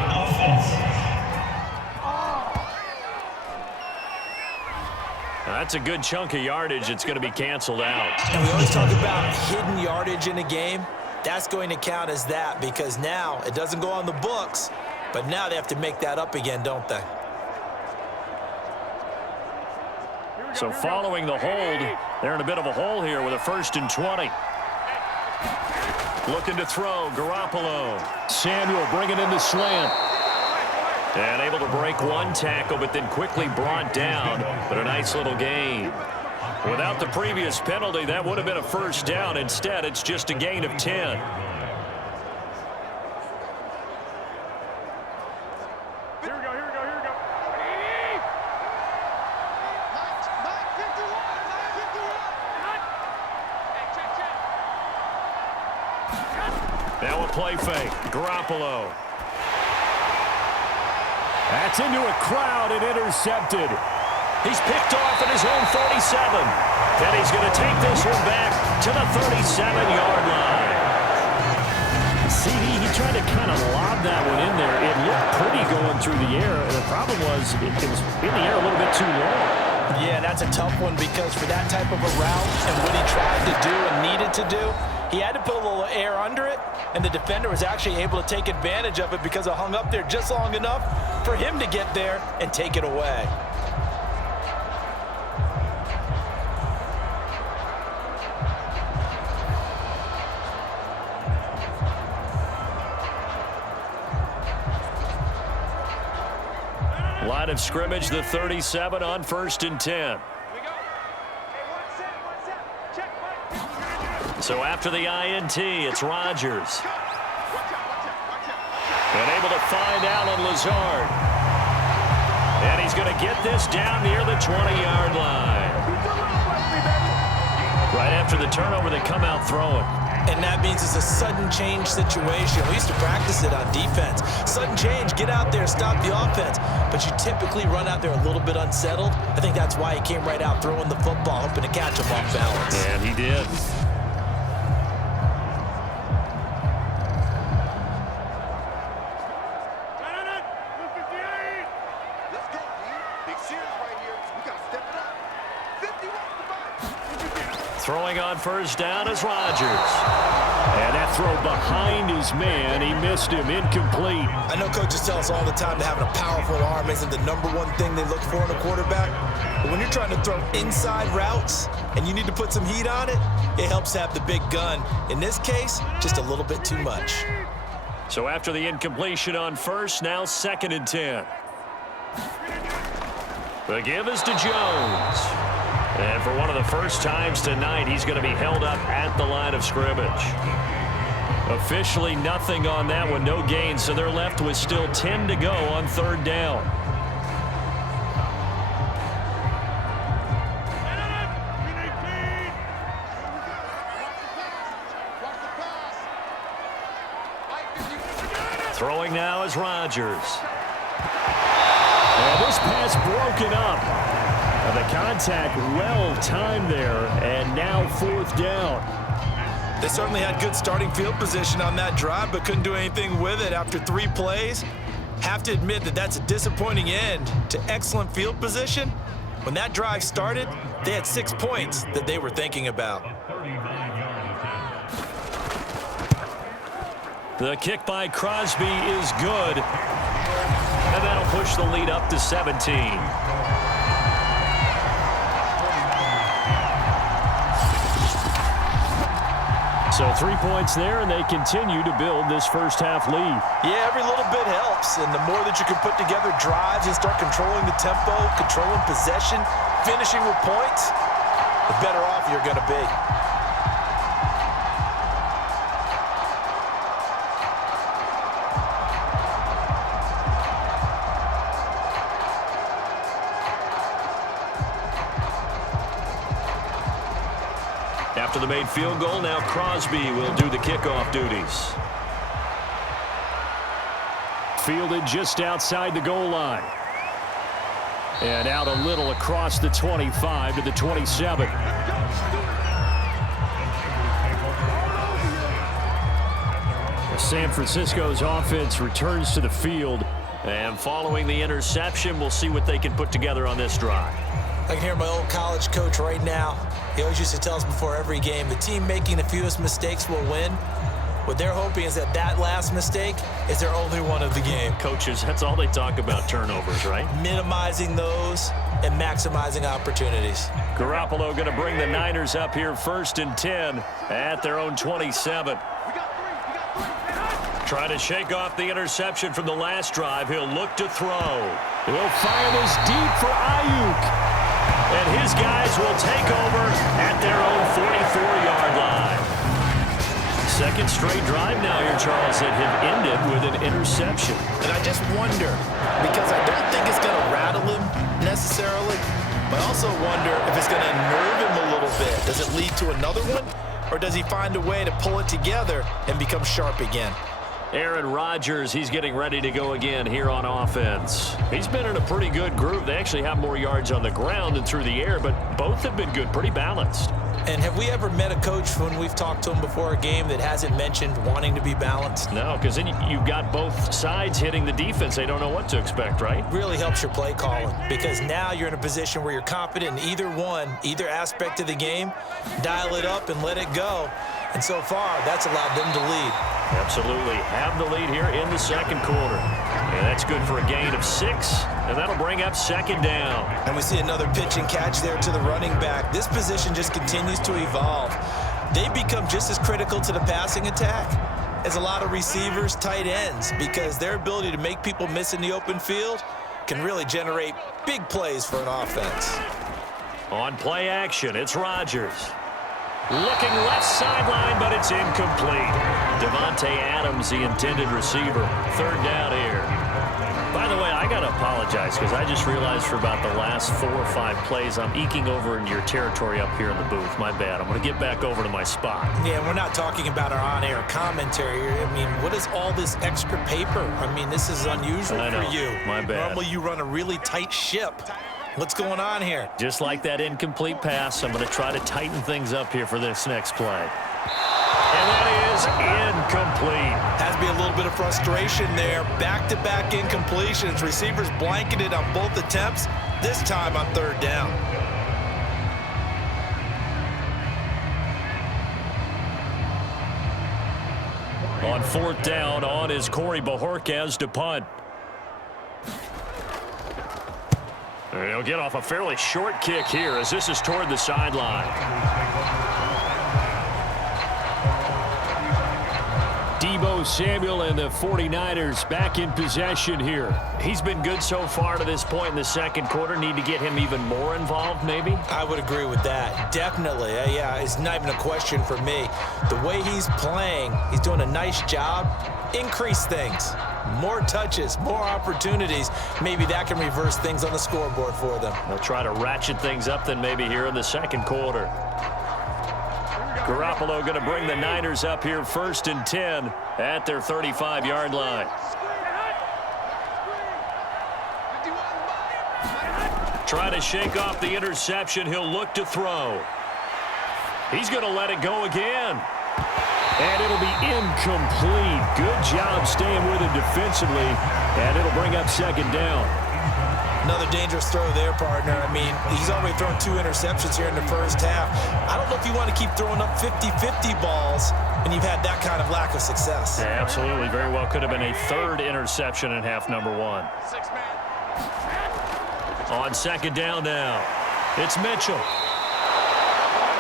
That's a good chunk of yardage. It's going to be canceled out. And we always talk about hidden yardage in a game. That's going to count as that because now it doesn't go on the books, but now they have to make that up again, don't they? So following the hold, they're in a bit of a hole here with a 1st and 20. Looking to throw, Garoppolo. Samuel bringing in the slant. And able to break one tackle, but then quickly brought down. But a nice little gain. Without the previous penalty, that would have been a 1st down. Instead, it's just a gain of 10. Now a play fake. Garoppolo. That's into a crowd and intercepted. He's picked off at his own 47. Then he's going to take this one back to the 37-yard line. See, he tried to kind of lob that one in there. It looked pretty going through the air. And the problem was it was in the air a little bit too long. Yeah, that's a tough one because for that type of a route and what he tried to do and needed to do, he had to put a little air under it, and the defender was actually able to take advantage of it because it hung up there just long enough for him to get there and take it away. Line of scrimmage, the 37 on 1st and 10. So after the INT, it's Rodgers. And able to find Allen Lazard. And he's going to get this down near the 20-yard line. Right after the turnover, they come out throwing. And that means it's a sudden change situation. We used to practice it on defense. Sudden change, get out there, stop the offense. But you typically run out there a little bit unsettled. I think that's why he came right out throwing the football, hoping to catch him off balance. And he did. Throwing on 1st down is Rodgers. And that throw behind his man, he missed him, incomplete. I know coaches tell us all the time that having a powerful arm isn't the #1 thing they look for in a quarterback. But when you're trying to throw inside routes and you need to put some heat on it, it helps have the big gun. In this case, just a little bit too much. So after the incompletion on 1st, now 2nd and 10. The give is to Jones. And for one of the first times tonight, he's going to be held up at the line of scrimmage. Officially nothing on that one, no gain, so they're left with still 10 to go on third down. Throwing now is Rodgers. And this pass broken up. And the contact well timed there, and now fourth down. They certainly had good starting field position on that drive, but couldn't do anything with it after 3 plays. Have to admit that that's a disappointing end to excellent field position. When that drive started, they had 6 points that they were thinking about. The kick by Crosby is good. And that'll push the lead up to 17. So 3 points there, and they continue to build this first half lead. Yeah, every little bit helps, and the more that you can put together drives and start controlling the tempo, controlling possession, finishing with points, the better off you're going to be. After the made field goal, now Crosby will do the kickoff duties. Fielded just outside the goal line. And out a little across the 25 to the 27. San Francisco's offense returns to the field. And following the interception, we'll see what they can put together on this drive. I can hear my old college coach right now. He always used to tell us before every game, the team making the fewest mistakes will win. What they're hoping is that that last mistake is their only one of the game. Coaches, that's all they talk about, turnovers, right? Minimizing those and maximizing opportunities. Garoppolo going to bring the Niners up here 1st and 10 at their own 27. Trying to shake off the interception from the last drive. He'll look to throw. He'll fire this deep for Aiyuk. And his guys will take over at their own 44-yard line. Second straight drive now here, Charles, that have ended with an interception. And I just wonder, because I don't think it's going to rattle him necessarily, but I also wonder if it's going to nerve him a little bit. Does it lead to another one? Or does he find a way to pull it together and become sharp again? Aaron Rodgers, he's getting ready to go again here on offense. He's been in a pretty good group. They actually have more yards on the ground than through the air, but both have been good, pretty balanced. And have we ever met a coach when we've talked to him before a game that hasn't mentioned wanting to be balanced? No, because then you've got both sides hitting the defense. They don't know what to expect, right? Really helps your play calling, because now you're in a position where you're confident in either aspect of the game. Dial it up and let it go. And so far, that's allowed them to lead. Absolutely. Have the lead here in the second quarter. And that's good for a gain of 6, and that'll bring up 2nd down. And we see another pitch and catch there to the running back. This position just continues to evolve. They become just as critical to the passing attack as a lot of receivers, tight ends, because their ability to make people miss in the open field can really generate big plays for an offense. On play action, it's Rodgers. Looking left sideline, but it's incomplete. Davante Adams, the intended receiver. 3rd down here. By the way, I got to apologize because I just realized for about the last 4 or 5 plays, I'm eking over into your territory up here in the booth. My bad. I'm going to get back over to my spot. Yeah, we're not talking about our on-air commentary. I mean, what is all this extra paper? I mean, this is unusual for you. My bad. Normally you run a really tight ship. What's going on here? Just like that incomplete pass, I'm going to try to tighten things up here for this next play. And that is incomplete. Has to be a little bit of frustration there. Back-to-back incompletions. Receivers blanketed on both attempts, this time on 3rd down. On 4th down, on is Corey Bojorquez to punt. He'll get off a fairly short kick here as this is toward the sideline. Debo Deebo Samuel and the 49ers back in possession here. He's been good so far to this point in the second quarter. Need to get him even more involved, maybe? I would agree with that. Definitely. Yeah, it's not even a question for me. The way he's playing, he's doing a nice job. Increase things. More touches, more opportunities. Maybe that can reverse things on the scoreboard for them. They'll try to ratchet things up then maybe here in the second quarter. Garoppolo going to bring the Niners up here 1st and 10 at their 35-yard line. Try to shake off the interception. He'll look to throw. He's going to let it go again. And it'll be incomplete. Good job staying with him defensively. And it'll bring up 2nd down. Another dangerous throw there, partner. I mean, he's already thrown 2 interceptions here in the first half. I don't know if you want to keep throwing up 50-50 balls and you've had that kind of lack of success. Yeah, absolutely. Very well could have been a 3rd interception in half number 1. On 2nd down now, it's Mitchell.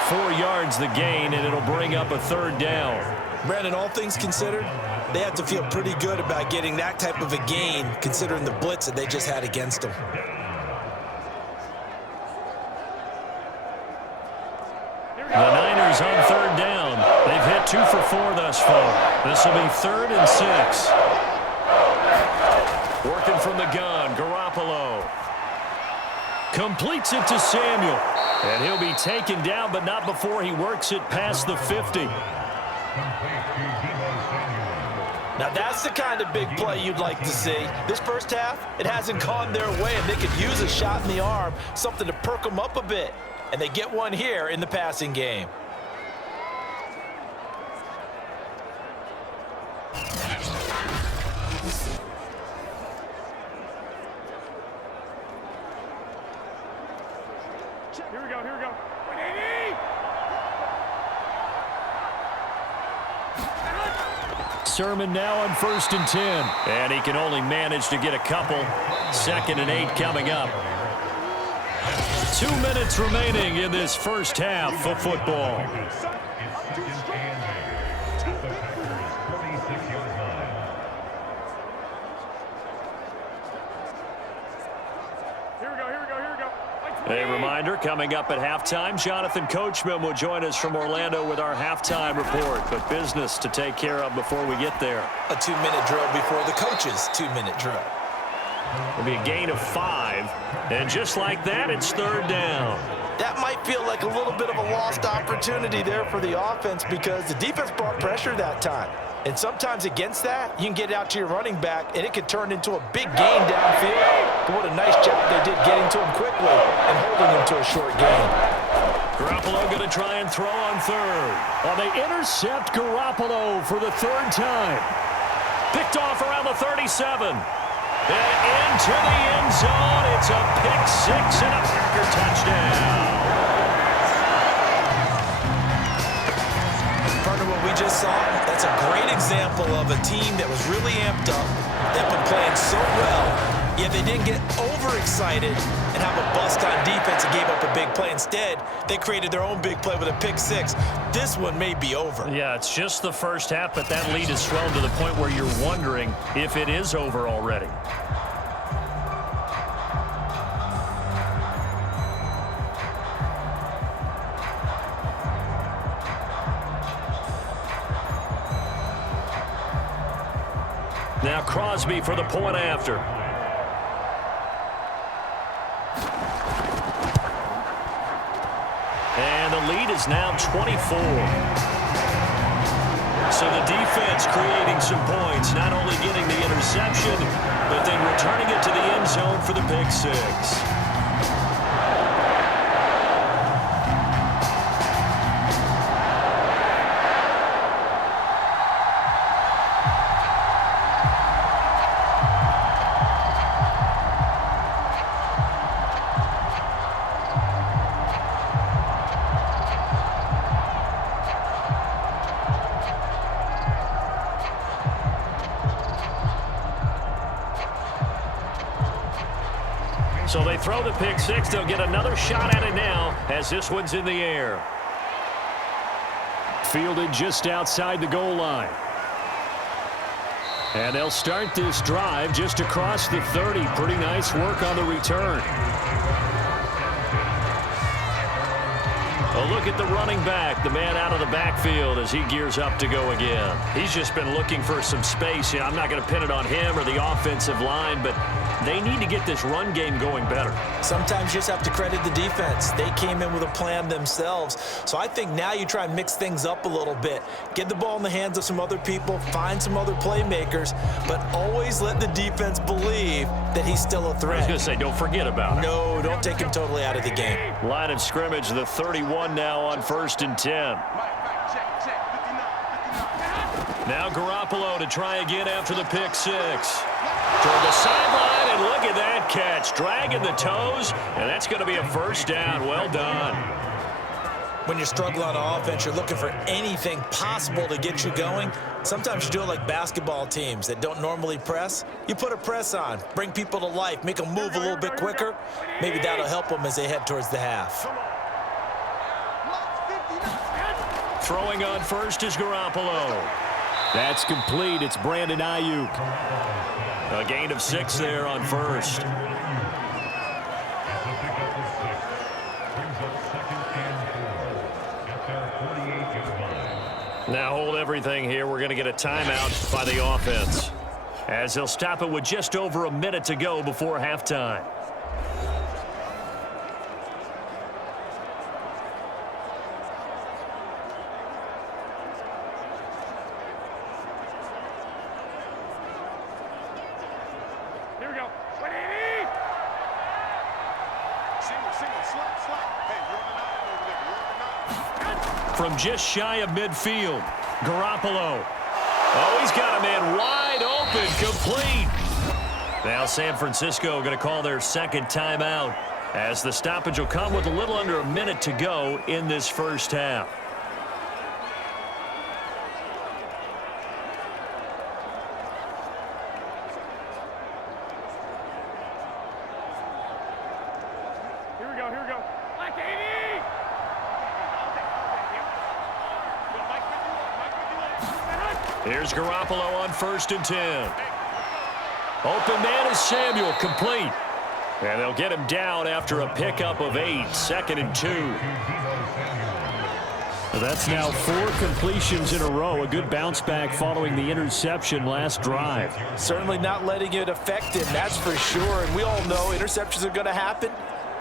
4 yards the gain, and it'll bring up a 3rd down. Brandon, all things considered, they have to feel pretty good about getting that type of a gain, considering the blitz that they just had against them. The Niners on 3rd down. They've hit 2 for 4 thus far. This will be 3rd and 6. Working from the gun, Garoppolo. Completes it to Samuel. And he'll be taken down, but not before he works it past the 50. Now that's the kind of big play you'd like to see. This first half, it hasn't gone their way, and they could use a shot in the arm, something to perk them up a bit. And they get one here in the passing game. Here we go, here we go. Sermon now on 1st and 10. And he can only manage to get a couple. 2nd and 8 coming up. 2 minutes remaining in this first half of football. A reminder, coming up at halftime, Jonathan Coachman will join us from Orlando with our halftime report. But business to take care of before we get there. A 2-minute drill before the coach's 2-minute drill. It'll be a gain of 5. And just like that, it's 3rd down. That might feel like a little bit of a lost opportunity there for the offense because the defense brought pressure that time. And sometimes against that, you can get out to your running back, and it could turn into a big gain downfield. But what a nice job they did getting to him quickly and holding him to a short gain. Garoppolo going to try and throw on 3rd. Well, they intercept Garoppolo for the 3rd time. Picked off around the 37. And into the end zone. It's a pick 6 and a Packer touchdown. What we just saw, that's a great example of a team that was really amped up, that been playing so well, yet they didn't get overexcited and have a bust on defense and gave up a big play. Instead, they created their own big play with a pick 6. This one may be over. Yeah, it's just the first half, but that lead has swelled to the point where you're wondering if it is over already. Now Crosby for the point after. And the lead is now 24. So the defense creating some points, not only getting the interception, but then returning it to the end zone for the pick 6. So they throw the pick 6. They'll get another shot at it now as this one's in the air. Fielded just outside the goal line. And they'll start this drive just across the 30. Pretty nice work on the return. A look at the running back, the man out of the backfield as he gears up to go again. He's just been looking for some space. I'm not going to pin it on him or the offensive line, but they need to get this run game going better. Sometimes you just have to credit the defense. They came in with a plan themselves. So I think now you try and mix things up a little bit. Get the ball in the hands of some other people, find some other playmakers, but always let the defense believe that he's still a threat. I was going to say, don't forget about it. No, don't take him totally out of the game. Line of scrimmage, the 31 now on 1st and 10. Now Garoppolo to try again after the pick six. Toward the sideline, and look at that catch. Dragging the toes, and that's going to be a first down. Well done. When you're struggling on offense, you're looking for anything possible to get you going. Sometimes you do it like basketball teams that don't normally press. You put a press on, bring people to life, make them move a little bit quicker. Maybe that'll help them as they head towards the half. Throwing on first is Garoppolo. That's complete. It's Brandon Aiyuk. A gain of 6 there on first. Now hold everything here. We're going to get a timeout by the offense, as they'll stop it with just over a minute to go before halftime. From just shy of midfield, Garoppolo. Oh, he's got a man wide open, complete. Now San Francisco going to call their second timeout, as the stoppage will come with a little under a minute to go in this first half. Here's Garoppolo on 1st and 10. Open man is Samuel, complete. And they'll get him down after a pickup of 8, 2nd and 2. That's now 4 completions in a row. A good bounce back following the interception last drive. Certainly not letting it affect him, that's for sure. And we all know interceptions are going to happen.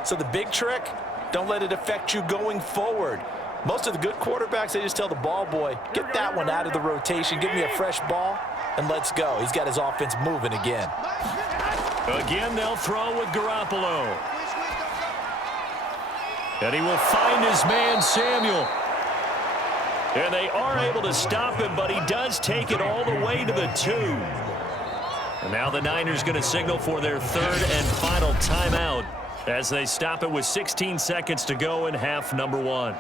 So the big trick, don't let it affect you going forward. Most of the good quarterbacks, they just tell the ball boy, get that one out of the rotation, give me a fresh ball, and let's go. He's got his offense moving again. Again, they'll throw with Garoppolo. And he will find his man, Samuel. And they are able to stop him, but he does take it all the way to the 2. And now the Niners going to signal for their 3rd and final timeout as they stop it with 16 seconds to go in half number 1.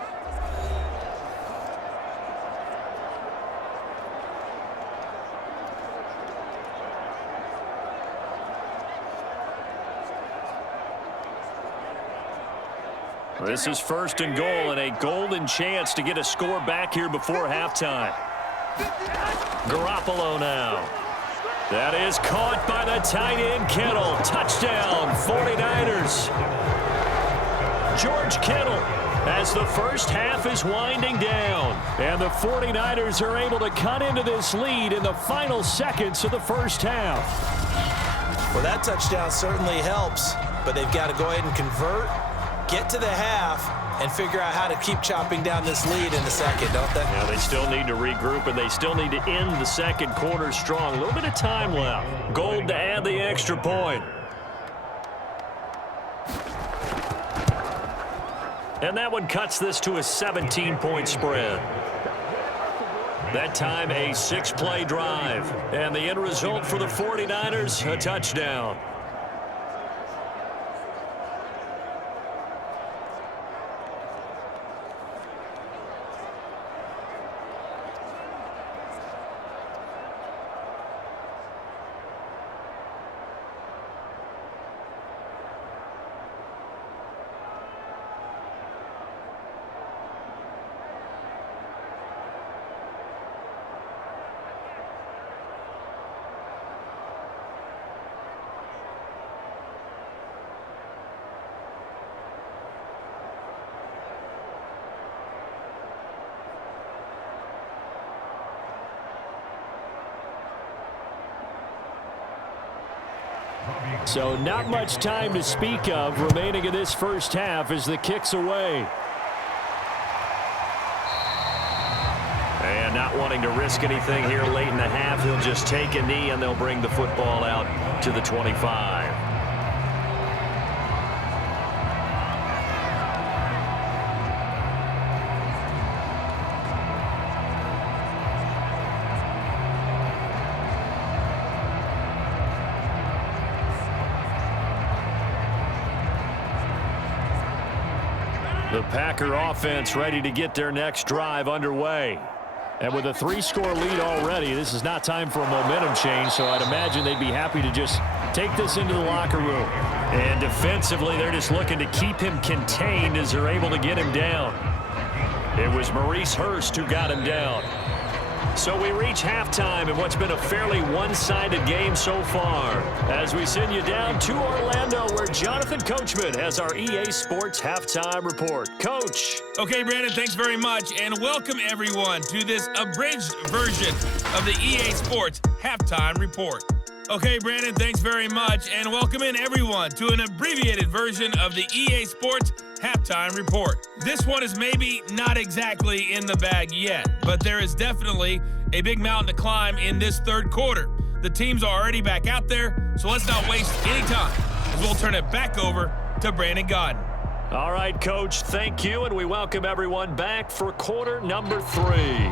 This is 1st and goal, and a golden chance to get a score back here before halftime. Garoppolo now. That is caught by the tight end, Kittle. Touchdown, 49ers. George Kittle, as the first half is winding down. And the 49ers are able to cut into this lead in the final seconds of the first half. Well, that touchdown certainly helps, but they've got to go ahead and convert, get to the half, and figure out how to keep chopping down this lead in the second, don't they? Yeah, they still need to regroup, and they still need to end the second quarter strong. A little bit of time left. Gold to add the extra point. And that one cuts this to a 17-point spread. That time a 6-play drive. And the end result for the 49ers, a touchdown. So not much time to speak of remaining in this first half as the kick's away. And not wanting to risk anything here late in the half, he'll just take a knee and they'll bring the football out to the 25. The Packer offense ready to get their next drive underway. And with a 3-score lead already, this is not time for a momentum change, so I'd imagine they'd be happy to just take this into the locker room. And defensively, they're just looking to keep him contained as they're able to get him down. It was Maurice Hurst who got him down. So we reach halftime in what's been a fairly one-sided game so far, as we send you down to Orlando, where Jonathan Coachman has our EA Sports Halftime Report. Coach. Okay, Brandon, thanks very much, and welcome everyone to this abridged version of the EA Sports Halftime Report. Okay, Brandon, thanks very much, and welcome in everyone to an abbreviated version of the EA Sports Halftime Report. This one is maybe not exactly in the bag yet, but there is definitely a big mountain to climb in this third quarter. The teams are already back out there, so let's not waste any time, as we'll turn it back over to Brandon Godden. All right, Coach, thank you, and we welcome everyone back for quarter number 3.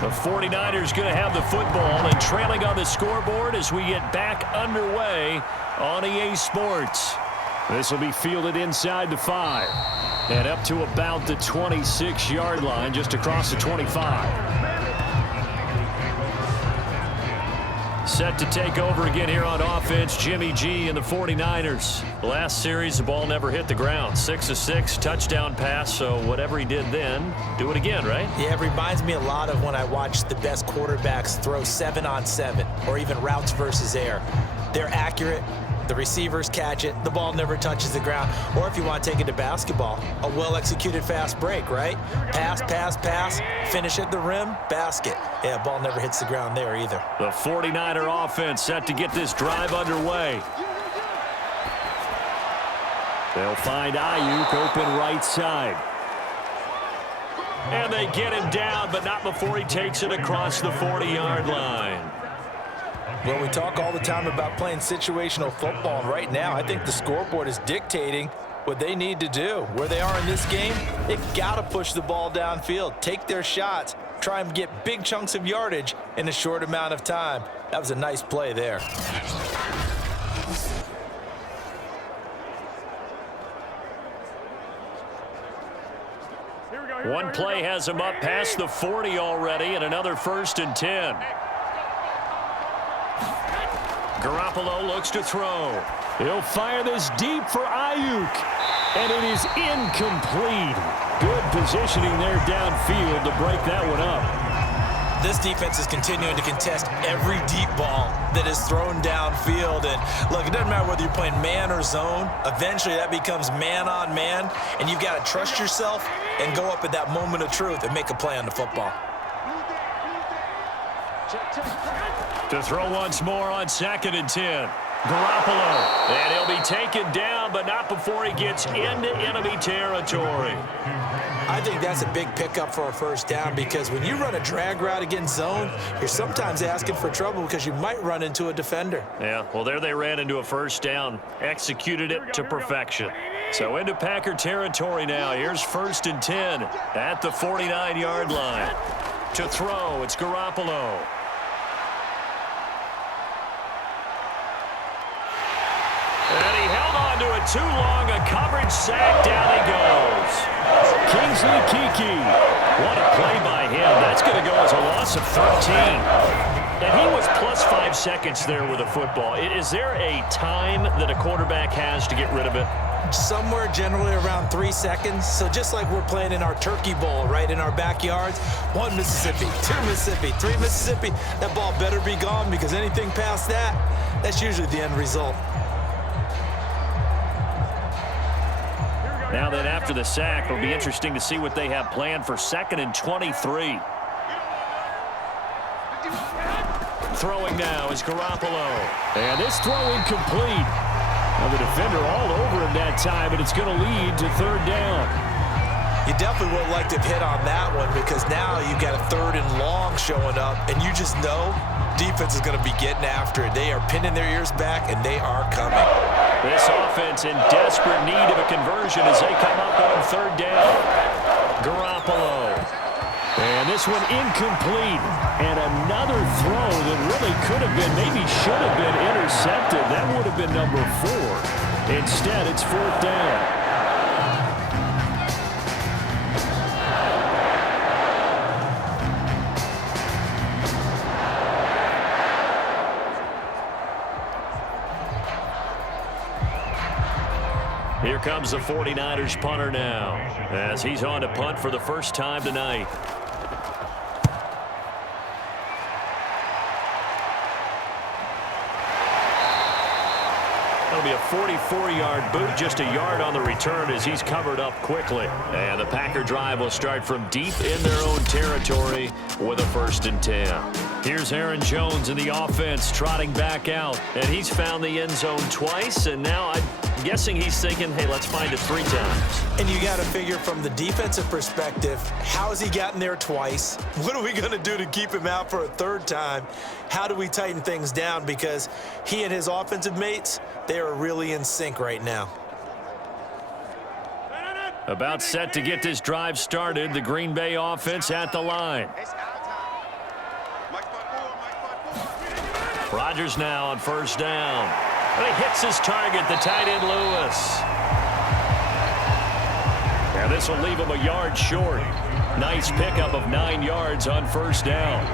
The 49ers going to have the football and trailing on the scoreboard as we get back underway on EA Sports. This will be fielded inside the 5 and up to about the 26-yard line, just across the 25. Set to take over again here on offense, Jimmy G and the 49ers. Last series, the ball never hit the ground. 6 of 6, touchdown pass, so whatever he did then, do it again, right? Yeah, it reminds me a lot of when I watch the best quarterbacks throw 7-on-7 or even routes versus air. They're accurate. The receivers catch it. The ball never touches the ground. Or if you want to take it to basketball, a well-executed fast break, right? Pass, pass, pass, finish at the rim, basket. Yeah, ball never hits the ground there either. The 49er offense set to get this drive underway. They'll find Aiyuk open right side. And they get him down, but not before he takes it across the 40-yard line. Well, we talk all the time about playing situational football, and right now I think the scoreboard is dictating what they need to do. Where they are in this game, they've got to push the ball downfield, take their shots, try and get big chunks of yardage in a short amount of time. That was a nice play there. One play has him up past the 40 already, and another 1st and 10. Garoppolo looks to throw. He'll fire this deep for Aiyuk. And it is incomplete. Good positioning there downfield to break that one up. This defense is continuing to contest every deep ball that is thrown downfield. And look, it doesn't matter whether you're playing man or zone. Eventually that becomes man on man. And you've got to trust yourself and go up at that moment of truth and make a play on the football. To throw once more on 2nd and 10. Garoppolo. And he'll be taken down, but not before he gets into enemy territory. I think that's a big pickup for a first down, because when you run a drag route against zone, you're sometimes asking for trouble because you might run into a defender. Yeah, well, there they ran into a first down. Executed it to perfection. So into Packer territory now. Here's 1st and 10 at the 49-yard line. To throw, it's Garoppolo. And he held on to it too long. A coverage sack. Down he goes. Kingsley Kiki What a play by him. That's going to go as a loss of 13. And he was plus 5 seconds there with the football. Is there a time that a quarterback has to get rid of it? Somewhere generally around 3 seconds. So just like we're playing in our turkey bowl, right, in our backyards, 1 Mississippi, 2 Mississippi, 3 Mississippi, that ball better be gone, because anything past that, that's usually the end result. Now that after the sack, it'll be interesting to see what they have planned for 2nd and 23. Throwing now is Garoppolo. And this throw incomplete. Now the defender all over him that time, and it's going to lead to 3rd down. You definitely would like to have hit on that one, because now you've got a 3rd and long showing up, and you just know defense is going to be getting after it. They are pinning their ears back, and they are coming. This offense in desperate need of a conversion as they come up on 3rd down. Garoppolo. And this one incomplete. And another throw that really could have been, maybe should have been intercepted. That would have been number 4. Instead, it's 4th down. Here comes the 49ers punter now, as he's on to punt for the first time tonight. That'll be a 44-yard boot, just a yard on the return as he's covered up quickly. And the Packer drive will start from deep in their own territory with a 1st and 10. Here's Aaron Jones in the offense trotting back out. And he's found the end zone twice, and now I'm guessing he's thinking, hey, let's find it 3 times. And you got to figure from the defensive perspective, how has he gotten there twice? What are we going to do to keep him out for a 3rd time? How do we tighten things down? Because he and his offensive mates, they are really in sync right now. About set to get this drive started, the Green Bay offense at the line. Rodgers now on 1st down. And he hits his target, the tight end Lewis. And this will leave him a yard short. Nice pickup of 9 yards on 1st down.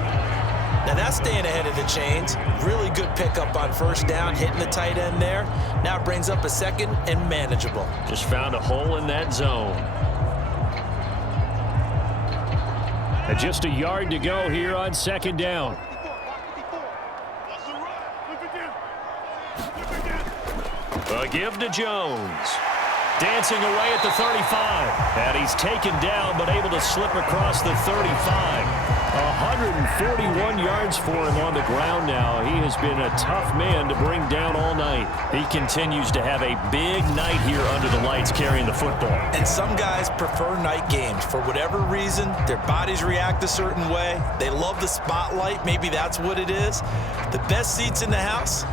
Now that's staying ahead of the chains. Really good pickup on 1st down, hitting the tight end there. Now it brings up a 2nd and manageable. Just found a hole in that zone. And just a yard to go here on 2nd down. A give to Jones. Dancing away at the 35. And he's taken down, but able to slip across the 35. 141 yards for him on the ground now. He has been a tough man to bring down all night. He continues to have a big night here under the lights carrying the football. And some guys prefer night games. For whatever reason, their bodies react a certain way. They love the spotlight. Maybe that's what it is. The best seats in the house,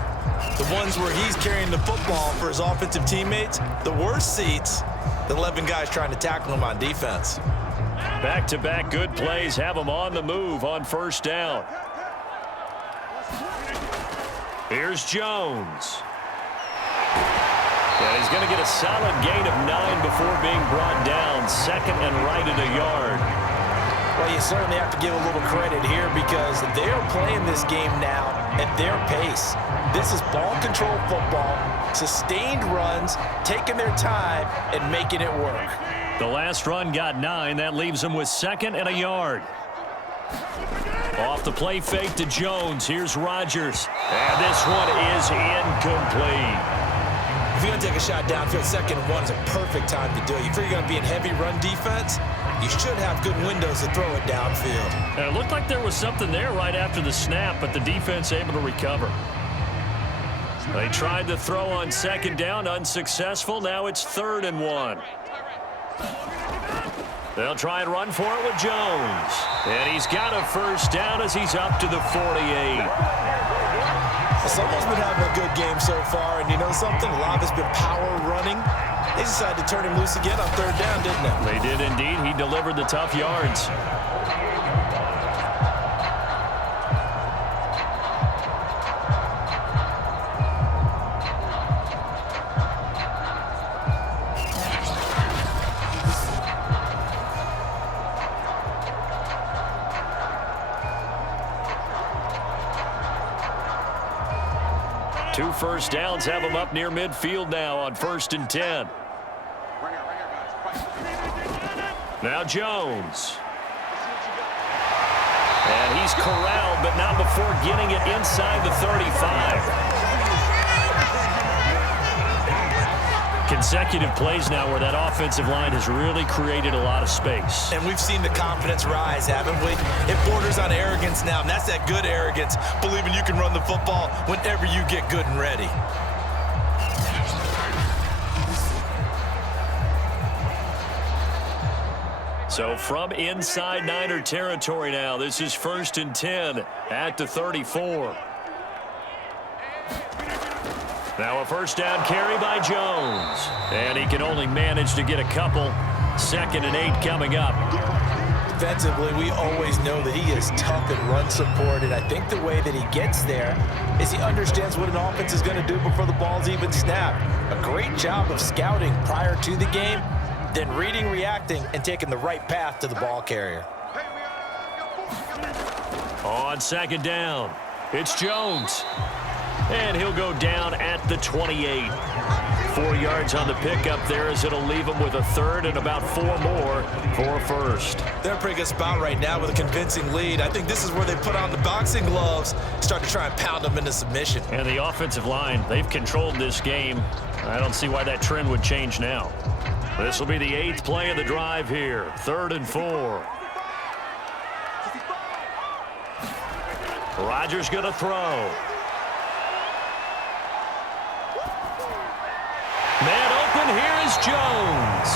the ones where he's carrying the football for his offensive teammates. The worst seats, the 11 guys trying to tackle him on defense. Back-to-back good plays have him on the move on 1st down. Here's Jones. And he's going to get a solid gain of 9 before being brought down. 2nd and right at a yard. Well, you certainly have to give a little credit here, because they're playing this game now at their pace. This is ball control football, sustained runs, taking their time and making it work. The last run got 9. That leaves him with 2nd and a yard. Off the play fake to Jones. Here's Rodgers. And this one is incomplete. If you're going to take a shot downfield, 2nd and 1 is a perfect time to do it. You figure you're going to be in heavy run defense, you should have good windows to throw it downfield. And it looked like there was something there right after the snap, but the defense able to recover. They tried to throw on 2nd down, unsuccessful. Now it's 3rd and 1. They'll try and run for it with Jones. And he's got a 1st down as he's up to the 48. Someone's been having a good game so far, and you know something? A lot of it's been power running. They decided to turn him loose again on 3rd down, didn't they? They did indeed. He delivered the tough yards. 2 first downs have them up near midfield now on 1st and 10. Now Jones. And he's corralled, but not before getting it inside the 35. Consecutive plays now where that offensive line has really created a lot of space. And we've seen the confidence rise, haven't we? It borders on arrogance now, and that's that good arrogance, believing you can run the football whenever you get good and ready. So from inside Niner territory now, this is 1st and 10 at the 34. Now a first down carry by Jones. And he can only manage to get a couple. 2nd and 8 coming up. Defensively, we always know that he is tough at run support, and I think the way that he gets there is he understands what an offense is going to do before the ball's even snapped. A great job of scouting prior to the game, then reading, reacting, and taking the right path to the ball carrier. On 2nd down, it's Jones. And he'll go down at the 28. 4 yards on the pickup there as it'll leave him with a 3rd and about 4 more for 1st. They're in a pretty good spot right now with a convincing lead. I think this is where they put on the boxing gloves, start to try and pound them into submission. And the offensive line, they've controlled this game. I don't see why that trend would change now. This will be the 8th play of the drive here. 3rd and 4. Rodgers going to throw. Man open, here is Jones.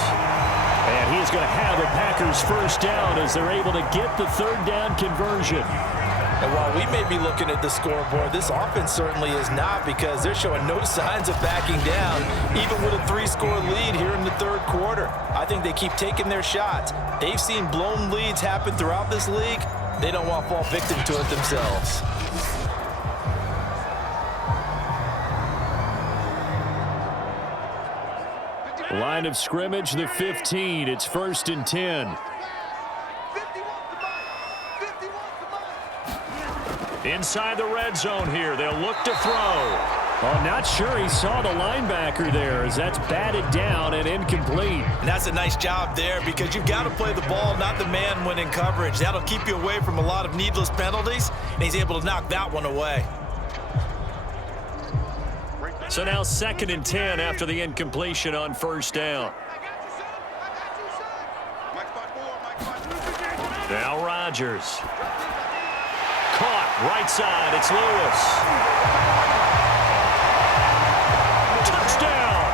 And he's going to have the Packers first down as they're able to get the 3rd down conversion. And while we may be looking at the scoreboard, this offense certainly is not, because they're showing no signs of backing down, even with a 3-score lead here in the 3rd quarter. I think they keep taking their shots. They've seen blown leads happen throughout this league. They don't want to fall victim to it themselves. Line of scrimmage, the 15. It's 1st and 10. Inside the red zone here. They'll look to throw. Oh, not sure he saw the linebacker there as that's batted down and incomplete. And that's a nice job there, because you've got to play the ball, not the man when in coverage. That'll keep you away from a lot of needless penalties, and he's able to knock that one away. So now 2nd and 10 after the incompletion on 1st down. Now Rodgers. Caught right side. It's Lewis. Touchdown.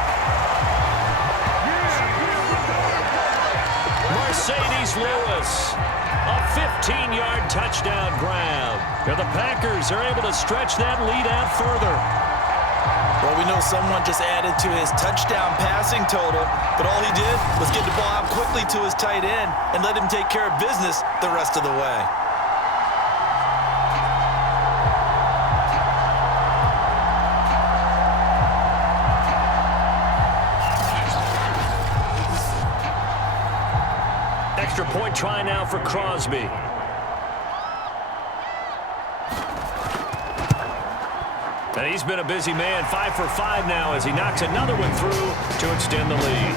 Mercedes Lewis. A 15-yard touchdown grab. And the Packers are able to stretch that lead out further. Well, we know someone just added to his touchdown passing total, but all he did was get the ball out quickly to his tight end and let him take care of business the rest of the way. Extra point try now for Crosby. And he's been a busy man, 5 for 5 now as he knocks another one through to extend the lead.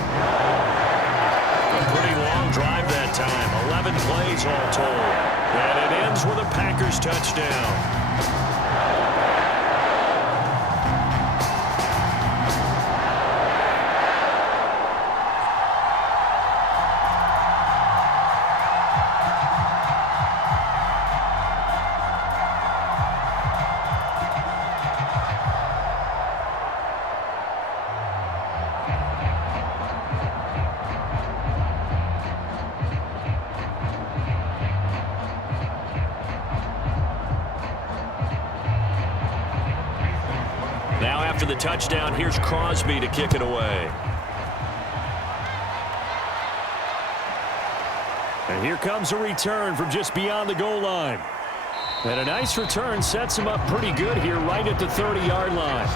A pretty long drive that time, 11 plays all told. And it ends with a Packers touchdown. After the touchdown, here's Crosby to kick it away. And here comes a return from just beyond the goal line. And a nice return sets him up pretty good here right at the 30-yard line.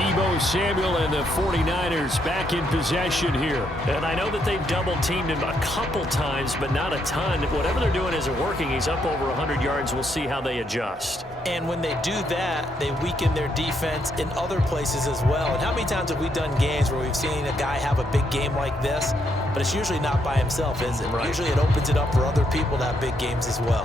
Deebo Samuel and the 49ers back in possession here. And I know that they've double-teamed him a couple times, but not a ton. Whatever they're doing isn't working. He's up over 100 yards. We'll see how they adjust. And when they do that, they weaken their defense in other places as well. And how many times have we done games where we've seen a guy have a big game like this, but it's usually not by himself, is it? Right. Usually it opens it up for other people to have big games as well.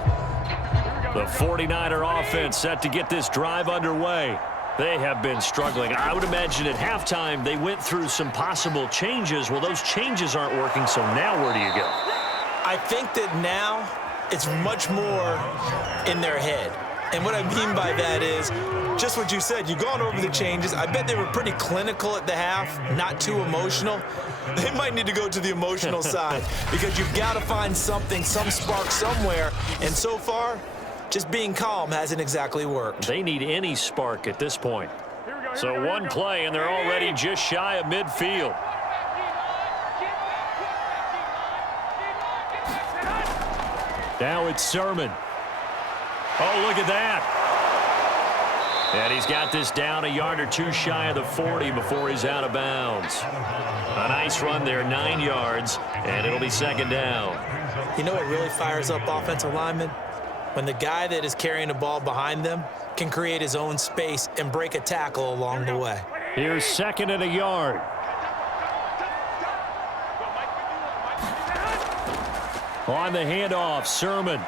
The 49er offense set to get this drive underway. They have been struggling. I would imagine at halftime they went through some possible changes. Well, those changes aren't working, so now where do you go? I think that now it's much more in their head. And what I mean by that is just what you said. You've gone over the changes. I bet they were pretty clinical at the half, not too emotional. They might need to go to the emotional side because you've got to find something, some spark somewhere. And so far, just being calm hasn't exactly worked. They need any spark at this point. So one play, and they're already just shy of midfield. Now it's Sermon. Oh, look at that. And he's got this down a yard or two shy of the 40 before he's out of bounds. A nice run there, 9 yards, and it'll be second down. You know what really fires up offensive linemen? When the guy that is carrying the ball behind them can create his own space and break a tackle along the way. Here's second and a yard. On the handoff, Sermon.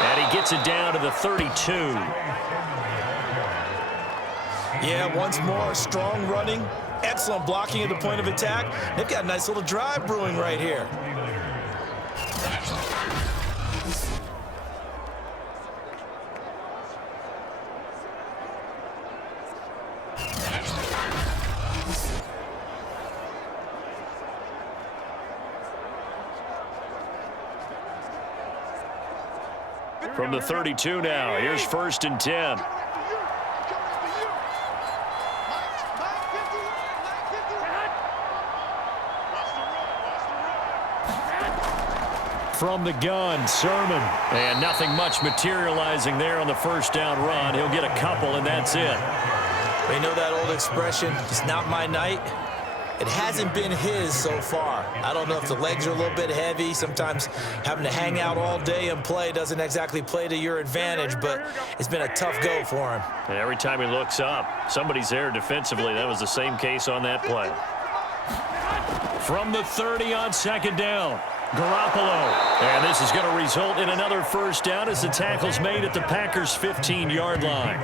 And he gets it down to the 32. Yeah, once more, strong running, excellent blocking at the point of attack. They've got a nice little drive brewing right here. From the 32 now, here's first and 10. From the gun, Sermon. And nothing much materializing there on the first down run. He'll get a couple, and that's it. We know that old expression, it's not my night. It hasn't been his so far. I don't know if the legs are a little bit heavy. Sometimes having to hang out all day and play doesn't exactly play to your advantage, but it's been a tough go for him. And every time he looks up, somebody's there defensively. That was the same case on that play. From the 30 on second down, Garoppolo. And this is going to result in another first down as the tackle's made at the Packers' 15-yard line.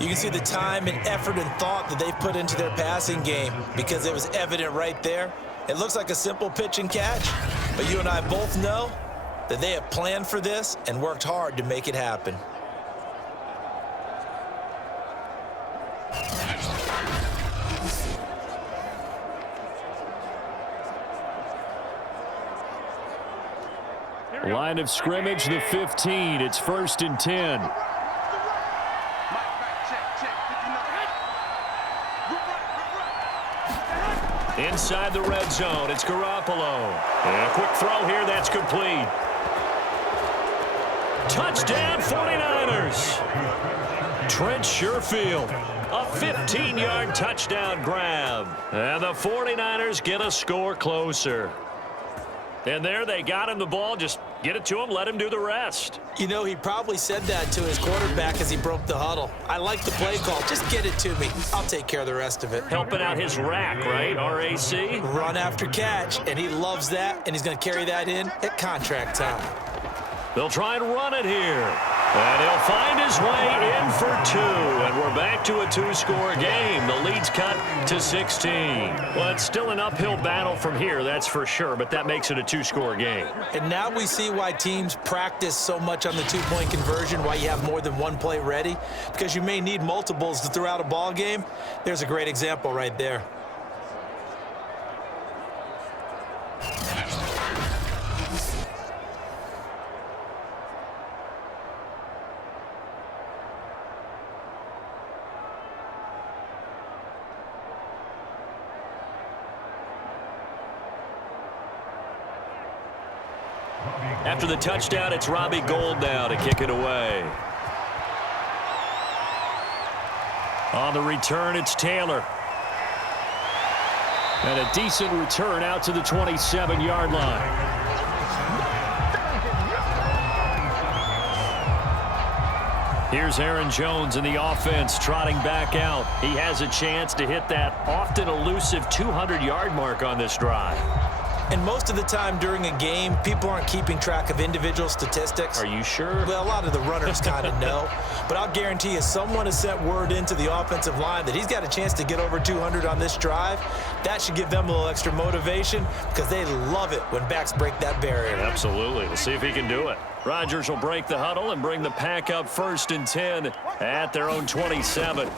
You can see the time and effort and thought that they've put into their passing game because it was evident right there. It looks like a simple pitch and catch, but you and I both know that they have planned for this and worked hard to make it happen. Line of scrimmage, the 15. It's first and 10. Inside the red zone, it's Garoppolo. And a quick throw here, that's complete. Touchdown, 49ers. Trent Sherfield, a 15-yard touchdown grab. And the 49ers get a score closer. And there they got him the ball. Just get it to him, let him do the rest. You know, he probably said that to his quarterback as he broke the huddle. I like the play call. Just get it to me. I'll take care of the rest of it. Helping out his rack, right? RAC? Run after catch, and he loves that, and he's going to carry that in at contract time. They'll try and run it here. And he'll find his way in for 2. And we're back to a 2-score game. The lead's cut to 16. Well, it's still an uphill battle from here, that's for sure, but that makes it a 2-score game. And now we see why teams practice so much on the 2-point conversion, why you have more than one play ready, because you may need multiples to throw out a ball game. There's a great example right there. After the touchdown, it's Robbie Gould now to kick it away. On the return, it's Taylor. And a decent return out to the 27-yard line. Here's Aaron Jones in the offense trotting back out. He has a chance to hit that often elusive 200-yard mark on this drive. And most of the time during a game, people aren't keeping track of individual statistics. Are you sure? Well, a lot of the runners kind of know. But I'll guarantee you someone has sent word into the offensive line that he's got a chance to get over 200 on this drive. That should give them a little extra motivation because they love it when backs break that barrier. Absolutely. We'll see if he can do it. Rodgers will break the huddle and bring the pack up 1st and 10 at their own 27.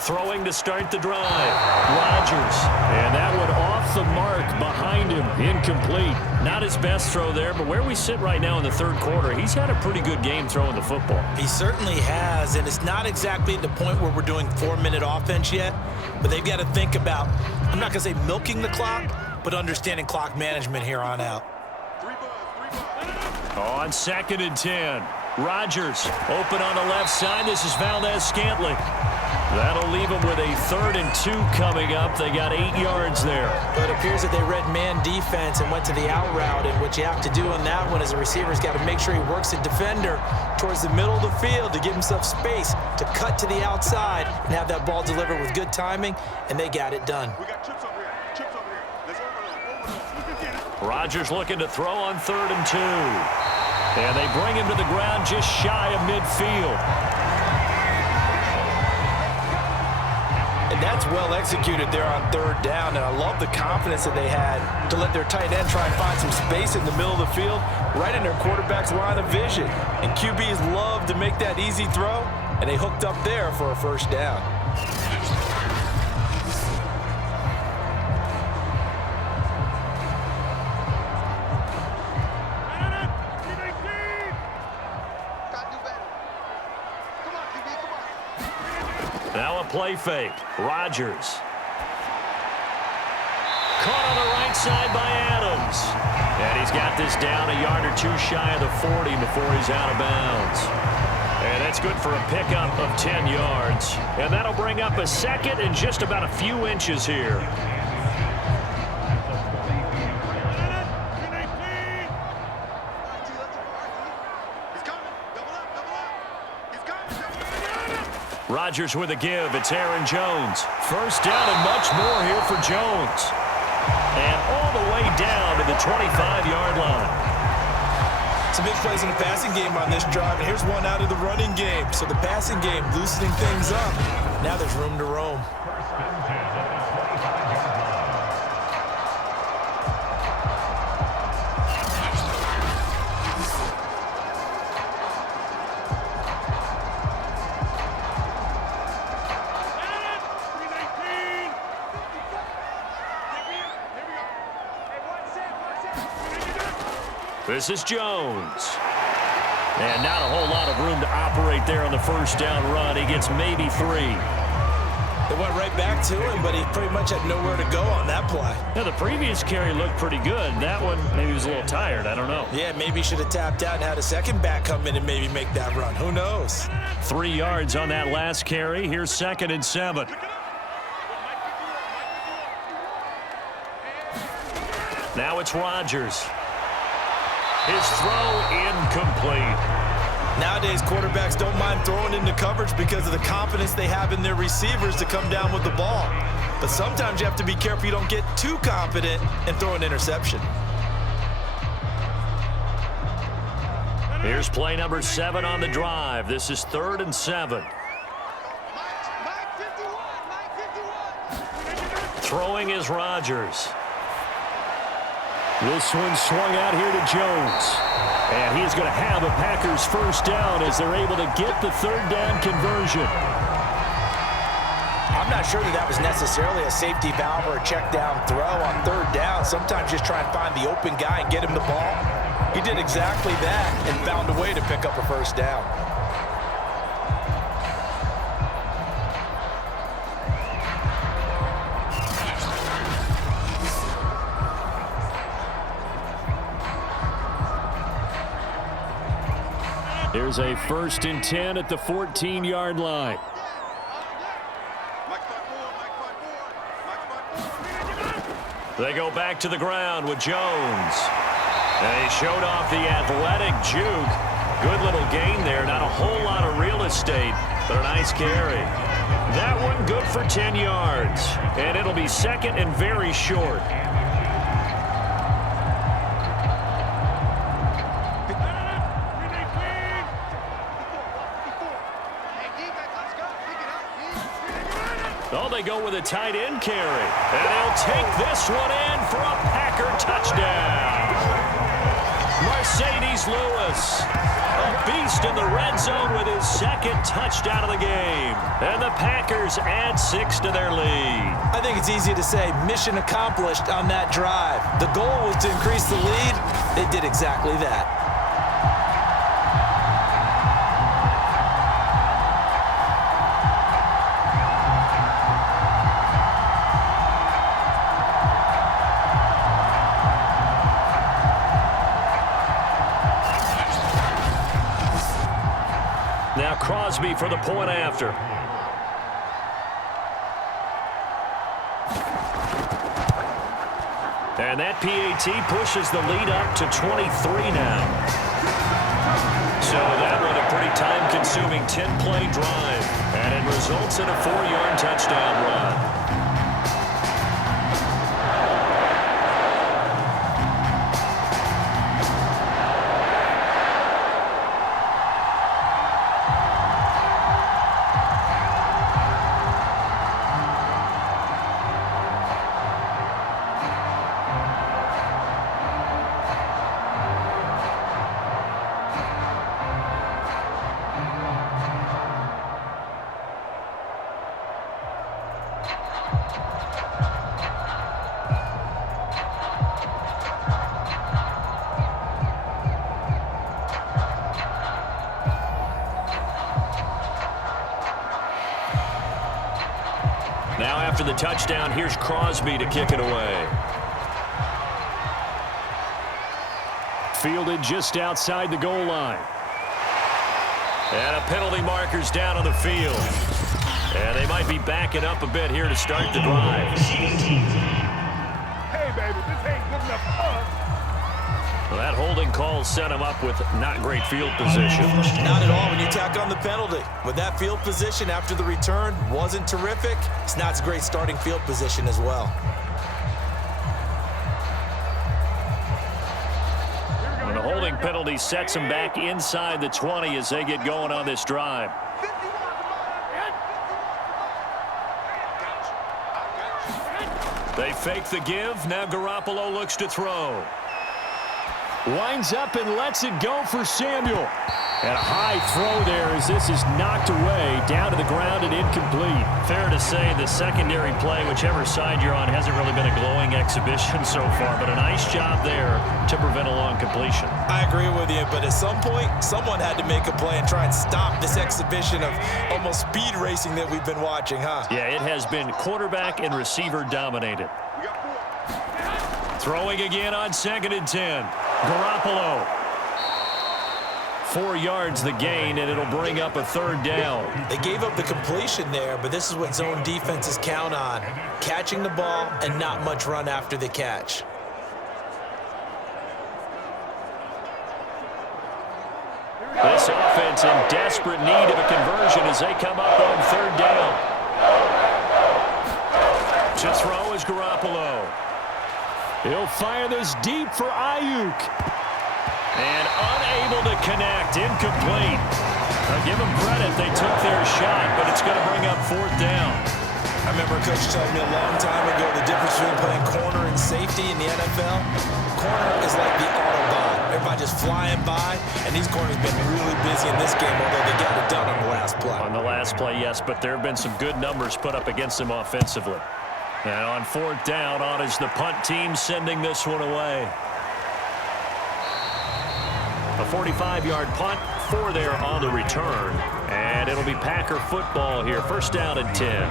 Throwing to start the drive. Rodgers. And that one off the mark behind him. Incomplete. Not his best throw there, but where we sit right now in the 3rd quarter, he's had a pretty good game throwing the football. He certainly has, and it's not exactly at the point where we're doing 4-minute offense yet, but they've got to think about, I'm not going to say milking the clock, but understanding clock management here on out. On 2nd and 10. Rodgers open on the left side. This is Valdez-Scantling. That'll leave them with a 3rd and 2 coming up. They got 8 yards there. But it appears that they read man defense and went to the out route. And what you have to do on that one as a receiver's got to make sure he works a defender towards the middle of the field to give himself space to cut to the outside and have that ball delivered with good timing. And they got it done. We got chips over here. Chips over here. Let's open up. Rodgers looking to throw on 3rd and 2. And they bring him to the ground just shy of midfield. And that's well executed there on 3rd down. And I love the confidence that they had to let their tight end try and find some space in the middle of the field, right in their quarterback's line of vision. And QBs love to make that easy throw, and they hooked up there for a 1st down. Now a play fake. Rodgers. Caught on the right side by Adams. And he's got this down a yard or 2 shy of the 40 before he's out of bounds. And that's good for a pickup of 10 yards. And that'll bring up a 2nd and just about a few inches here. Rodgers with a give. It's Aaron Jones. 1st down and much more here for Jones. And all the way down to the 25-yard line. Some big plays in the passing game on this drive, and here's one out of the running game. So the passing game loosening things up. Now there's room to roam. This is Jones. And not a whole lot of room to operate there on the 1st down run. He gets maybe 3. They went right back to him, but he pretty much had nowhere to go on that play. Now, the previous carry looked pretty good. That one, maybe he was a little tired. I don't know. Yeah, maybe he should have tapped out and had a second back come in and maybe make that run. Who knows? 3 yards on that last carry. Here's 2nd and 7. Now it's Rodgers. His throw incomplete. Nowadays, quarterbacks don't mind throwing into coverage because of the confidence they have in their receivers to come down with the ball. But sometimes you have to be careful you don't get too confident and throw an interception. Here's play number 7 on the drive. This is 3rd and 7. Throwing is Rodgers. This one swung out here to Jones. And he's going to have a Packers 1st down as they're able to get the 3rd down conversion. I'm not sure that was necessarily a safety valve or a check down throw on 3rd down. Sometimes just try and find the open guy and get him the ball. He did exactly that and found a way to pick up a 1st down. There's a 1st and 10 at the 14-yard line. They go back to the ground with Jones. And he showed off the athletic juke. Good little gain there. Not a whole lot of real estate, but a nice carry. That one good for 10 yards. And it'll be second and very short. Oh, they go with a tight end carry. And they'll take this one in for a Packer touchdown. Mercedes Lewis, a beast in the red zone with his second touchdown of the game. And the Packers add 6 to their lead. I think it's easy to say mission accomplished on that drive. The goal was to increase the lead. They did exactly that. Now Crosby for the point after. And that PAT pushes the lead up to 23 now. So that one a pretty time-consuming 10-play drive. And it results in a 4-yard touchdown run. Now after the touchdown, here's Crosby to kick it away. Fielded just outside the goal line. And a penalty marker's down on the field. And they might be backing up a bit here to start the drive. Hey, baby, this ain't good enough for us. Well, that holding call set him up with not great field position. Not at all when you tack on the penalty. With that field position after the return wasn't terrific, it's not a great starting field position as well. And the holding penalty sets him back inside the 20 as they get going on this drive. They fake the give. Now Garoppolo looks to throw. Winds up and lets it go for Samuel. And a high throw there as this is knocked away down to the ground and incomplete. Fair to say the secondary play, whichever side you're on, hasn't really been a glowing exhibition so far, but a nice job there to prevent a long completion. I agree with you, but at some point, someone had to make a play and try and stop this exhibition of almost speed racing that we've been watching, huh? Yeah, it has been quarterback and receiver dominated. Throwing again on 2nd and 10. Garoppolo. 4 yards the gain, and it'll bring up a 3rd down. They gave up the completion there, but this is what zone defenses count on. Catching the ball and not much run after the catch. This offense in desperate need of a conversion as they come up on 3rd down. To throw is Garoppolo. He'll fire this deep for Aiyuk. And unable to connect, incomplete. I'll give them credit, they took their shot, but it's going to bring up 4th down. I remember Coach telling me a long time ago the difference between playing corner and safety in the NFL. Corner is like the Autobahn. Everybody just flying by, and these corners have been really busy in this game, although they got it done on the last play. On the last play, yes, but there have been some good numbers put up against them offensively. And on 4th down, on is the punt team sending this one away. A 45-yard punt, 4 there on the return. And it'll be Packer football here. 1st down and 10.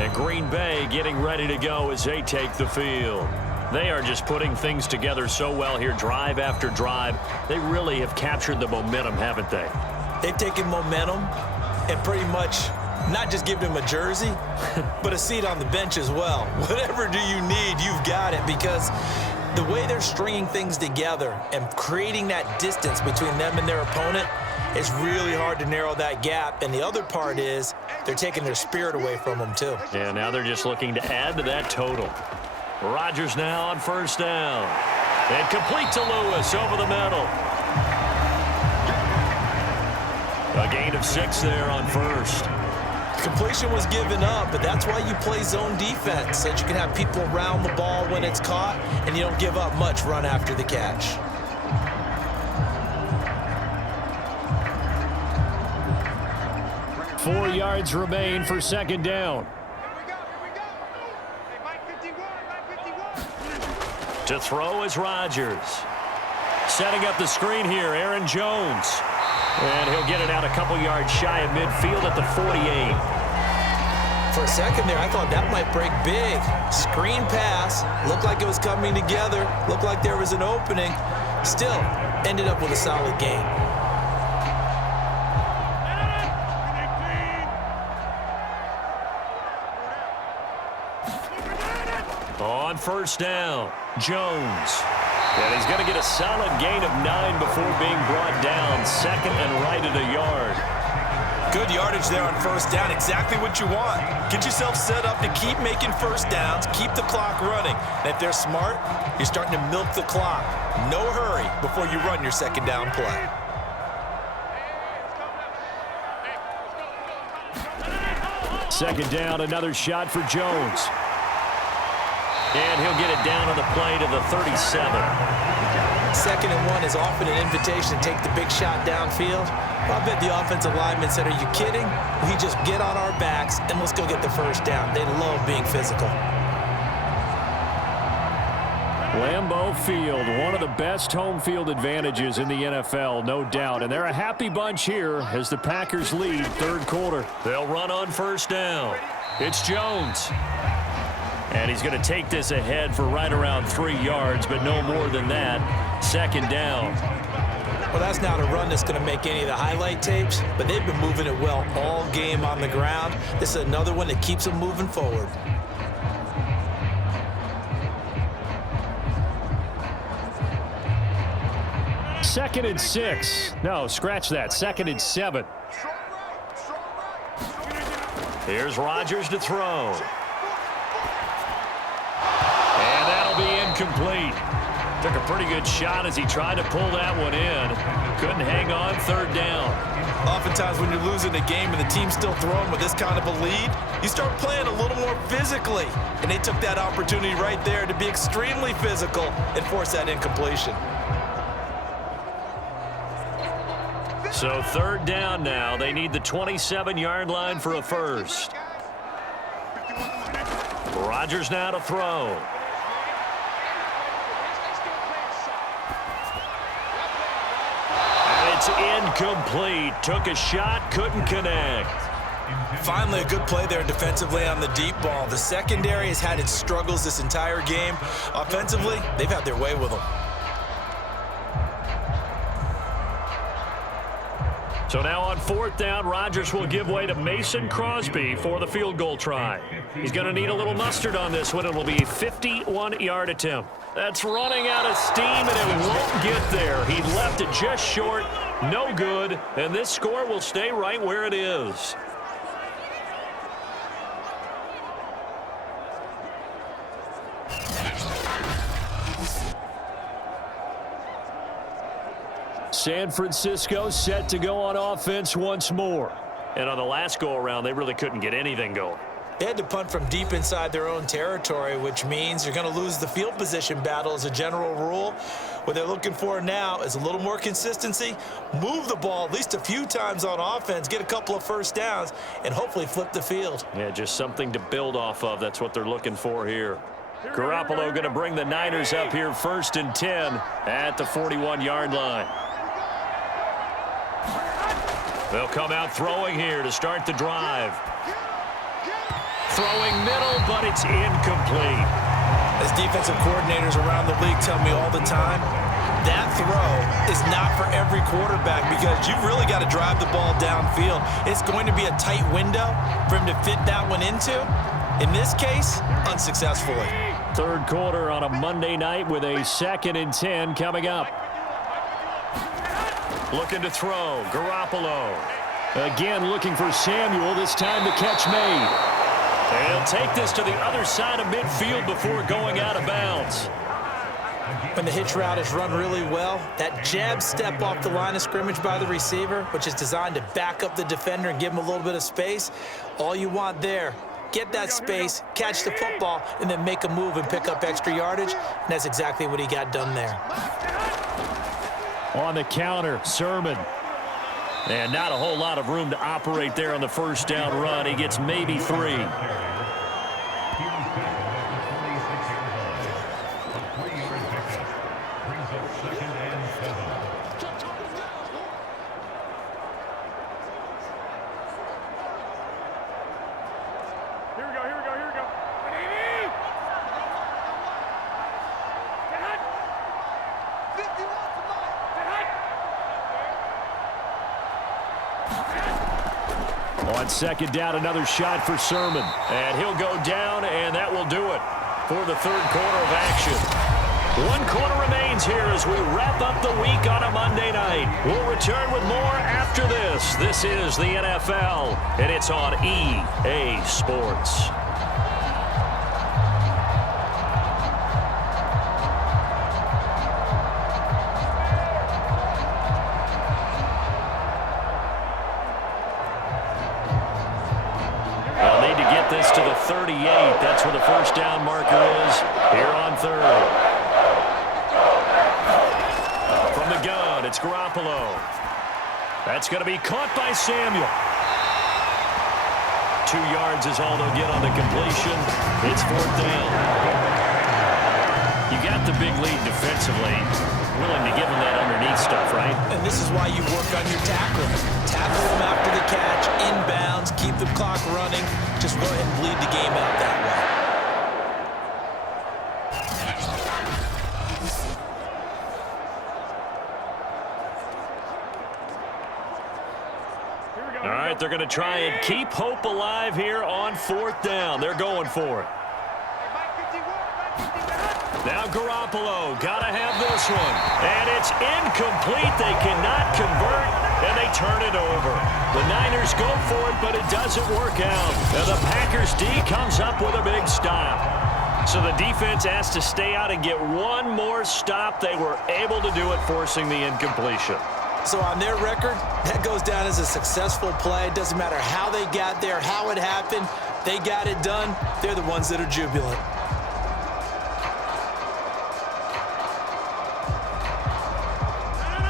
And Green Bay getting ready to go as they take the field. They are just putting things together so well here, drive after drive. They really have captured the momentum, haven't they? They've taken momentum and pretty much not just giving him a jersey, but a seat on the bench as well. Whatever do you need, you've got it, because the way they're stringing things together and creating that distance between them and their opponent, it's really hard to narrow that gap. And the other part is they're taking their spirit away from them, too. Yeah, now they're just looking to add to that total. Rodgers now on first down. And complete to Lewis over the middle. A gain of 6 there on first. Completion was given up, but that's why you play zone defense, so that you can have people around the ball when it's caught, and you don't give up much run after the catch. Four yards remain for second down. To throw is Rodgers. Setting up the screen here, Aaron Jones. And he'll get it out a couple yards shy of midfield at the 48. For a second there, I thought that might break big. Screen pass, looked like it was coming together, looked like there was an opening. Still, ended up with a solid gain. On first down, Jones. And he's going to get a solid gain of 9 before being brought down. Second and right at a yard. Good yardage there on first down. Exactly what you want. Get yourself set up to keep making first downs, keep the clock running. And if they're smart, you're starting to milk the clock. No hurry before you run your second down play. Second down, another shot for Jones. And he'll get it down on the play to the 37. Second and 1 is often an invitation to take the big shot downfield. I bet the offensive lineman said, "Are you kidding? We just get on our backs and let's go get the first down." They love being physical. Lambeau Field, one of the best home field advantages in the NFL, no doubt. And they're a happy bunch here as the Packers lead third quarter. They'll run on first down. It's Jones. And he's going to take this ahead for right around 3 yards, but no more than that. Second down. Well, that's not a run that's going to make any of the highlight tapes, but they've been moving it well all game on the ground. This is another one that keeps them moving forward. Second and 6. No, scratch that. Second and 7. Here's Rodgers to throw. And that'll be incomplete. Took a pretty good shot as he tried to pull that one in. Couldn't hang on third down. Oftentimes when you're losing a game and the team's still throwing with this kind of a lead, you start playing a little more physically. And they took that opportunity right there to be extremely physical and force that incompletion. So third down now. They need the 27-yard line for a first. Rodgers now to throw. And it's incomplete. Took a shot, couldn't connect. Finally, a good play there defensively on the deep ball. The secondary has had its struggles this entire game. Offensively, they've had their way with them. So now on fourth down, Rodgers will give way to Mason Crosby for the field goal try. He's going to need a little mustard on this one. It will be a 51-yard attempt. That's running out of steam, and it won't get there. He left it just short, no good, and this score will stay right where it is. San Francisco set to go on offense once more. And on the last go-around, they really couldn't get anything going. They had to punt from deep inside their own territory, which means you're going to lose the field position battle as a general rule. What they're looking for now is a little more consistency, move the ball at least a few times on offense, get a couple of first downs, and hopefully flip the field. Yeah, just something to build off of. That's what they're looking for here. Garoppolo going to bring the Niners up here first and 10 at the 41-yard line. They'll come out throwing here to start the drive. Throwing middle, but it's incomplete. As defensive coordinators around the league tell me all the time, that throw is not for every quarterback because you've really got to drive the ball downfield. It's going to be a tight window for him to fit that one into. In this case, unsuccessfully. Third quarter on a Monday night with a 2nd and 10 coming up. Looking to throw, Garoppolo. Again looking for Samuel, this time the catch made. He'll take this to the other side of midfield before going out of bounds. When the hitch route is run really well, that jab step off the line of scrimmage by the receiver, which is designed to back up the defender and give him a little bit of space, all you want there, get that space, catch the football, and then make a move and pick up extra yardage, and that's exactly what he got done there. On the counter, Sermon. And not a whole lot of room to operate there on the first down run. He gets maybe 3. On second down, another shot for Sermon. And he'll go down, and that will do it for the third quarter of action. 1 quarter remains here as we wrap up the week on a Monday night. We'll return with more after this. This is the NFL, and it's on EA Sports. This to the 38. That's where the first down marker is here on third. From the gun, it's Garoppolo. That's going to be caught by Samuel. 2 yards is all they'll get on the completion. It's 4th down. You got the big lead defensively. Willing to give him that underneath stuff, right? And this is why you work on your tackling. Tackle them after the catch, inbounds, keep the clock running. Just go ahead and bleed the game out that way. All right, they're going to try and keep hope alive here on 4th down. They're going for it. Now Garoppolo, got to have this one. And it's incomplete. They cannot convert, and they turn it over. The Niners go for it, but it doesn't work out. And the Packers D comes up with a big stop. So the defense has to stay out and get one more stop. They were able to do it, forcing the incompletion. So on their record, that goes down as a successful play. It doesn't matter how they got there, how it happened. They got it done. They're the ones that are jubilant.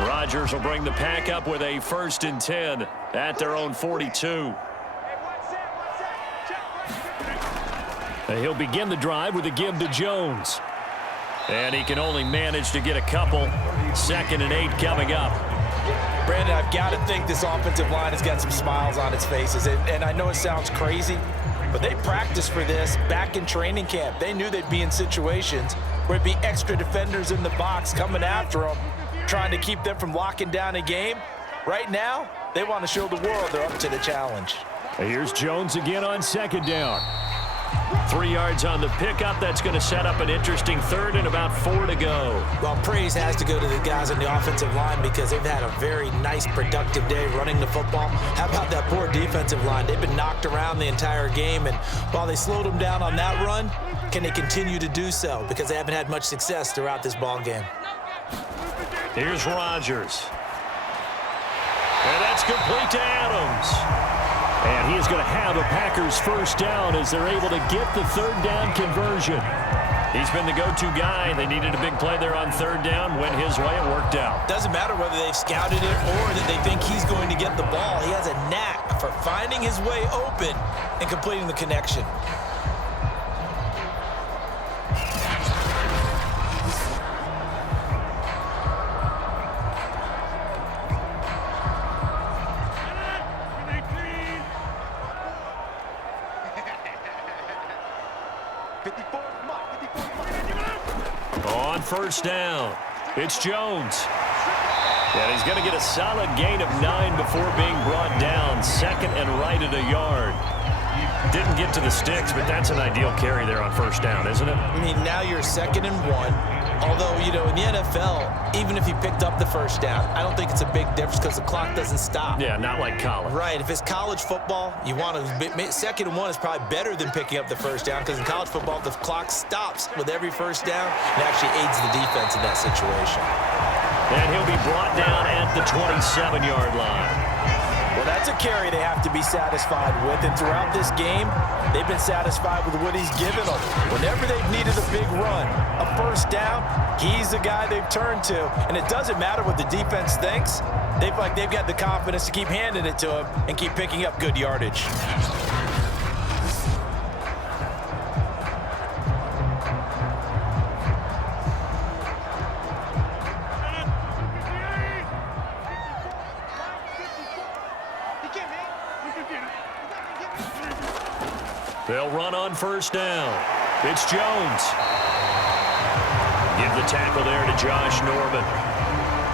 Rodgers will bring the pack up with a 1st and 10 at their own 42. He'll begin the drive with a give to Jones. And he can only manage to get a couple. 2nd and 8 coming up. Brandon, I've got to think this offensive line has got some smiles on its faces. And I know it sounds crazy, but they practiced for this back in training camp. They knew they'd be in situations where it'd be extra defenders in the box coming after them, trying to keep them from locking down a game. Right now, they want to show the world they're up to the challenge. Here's Jones again on 2nd down. 3 yards on the pickup. That's going to set up an interesting 3rd and about 4 to go. Well, praise has to go to the guys on the offensive line because they've had a very nice, productive day running the football. How about that poor defensive line? They've been knocked around the entire game, and while they slowed them down on that run, can they continue to do so? Because they haven't had much success throughout this ball game. Here's Rodgers. And that's complete to Adams. And he is going to have a Packers first down as they're able to get the 3rd down conversion. He's been the go-to guy. They needed a big play there on 3rd down. Went his way. It worked out. Doesn't matter whether they've scouted it or that they think he's going to get the ball. He has a knack for finding his way open and completing the connection. On 1st down. It's Jones. And he's going to get a solid gain of 9 before being brought down. Second and right at a yard. Didn't get to the sticks, but that's an ideal carry there on first down, isn't it? I mean, now you're 2nd and 1. Although, you know, in the NFL, even if he picked up the first down, I don't think it's a big difference because the clock doesn't stop. Yeah, not like college. Right. If it's college football, you want to 2nd and 1 is probably better than picking up the first down because in college football, the clock stops with every first down and actually aids the defense in that situation. And he'll be brought down at the 27-yard line. Well, that's a carry they have to be satisfied with, and throughout this game, they've been satisfied with what he's given them. Whenever they've needed a big run, a first down, he's the guy they've turned to, and it doesn't matter what the defense thinks. They've got the confidence to keep handing it to him and keep picking up good yardage. They'll run on first down. It's Jones. Give the tackle there to Josh Norman.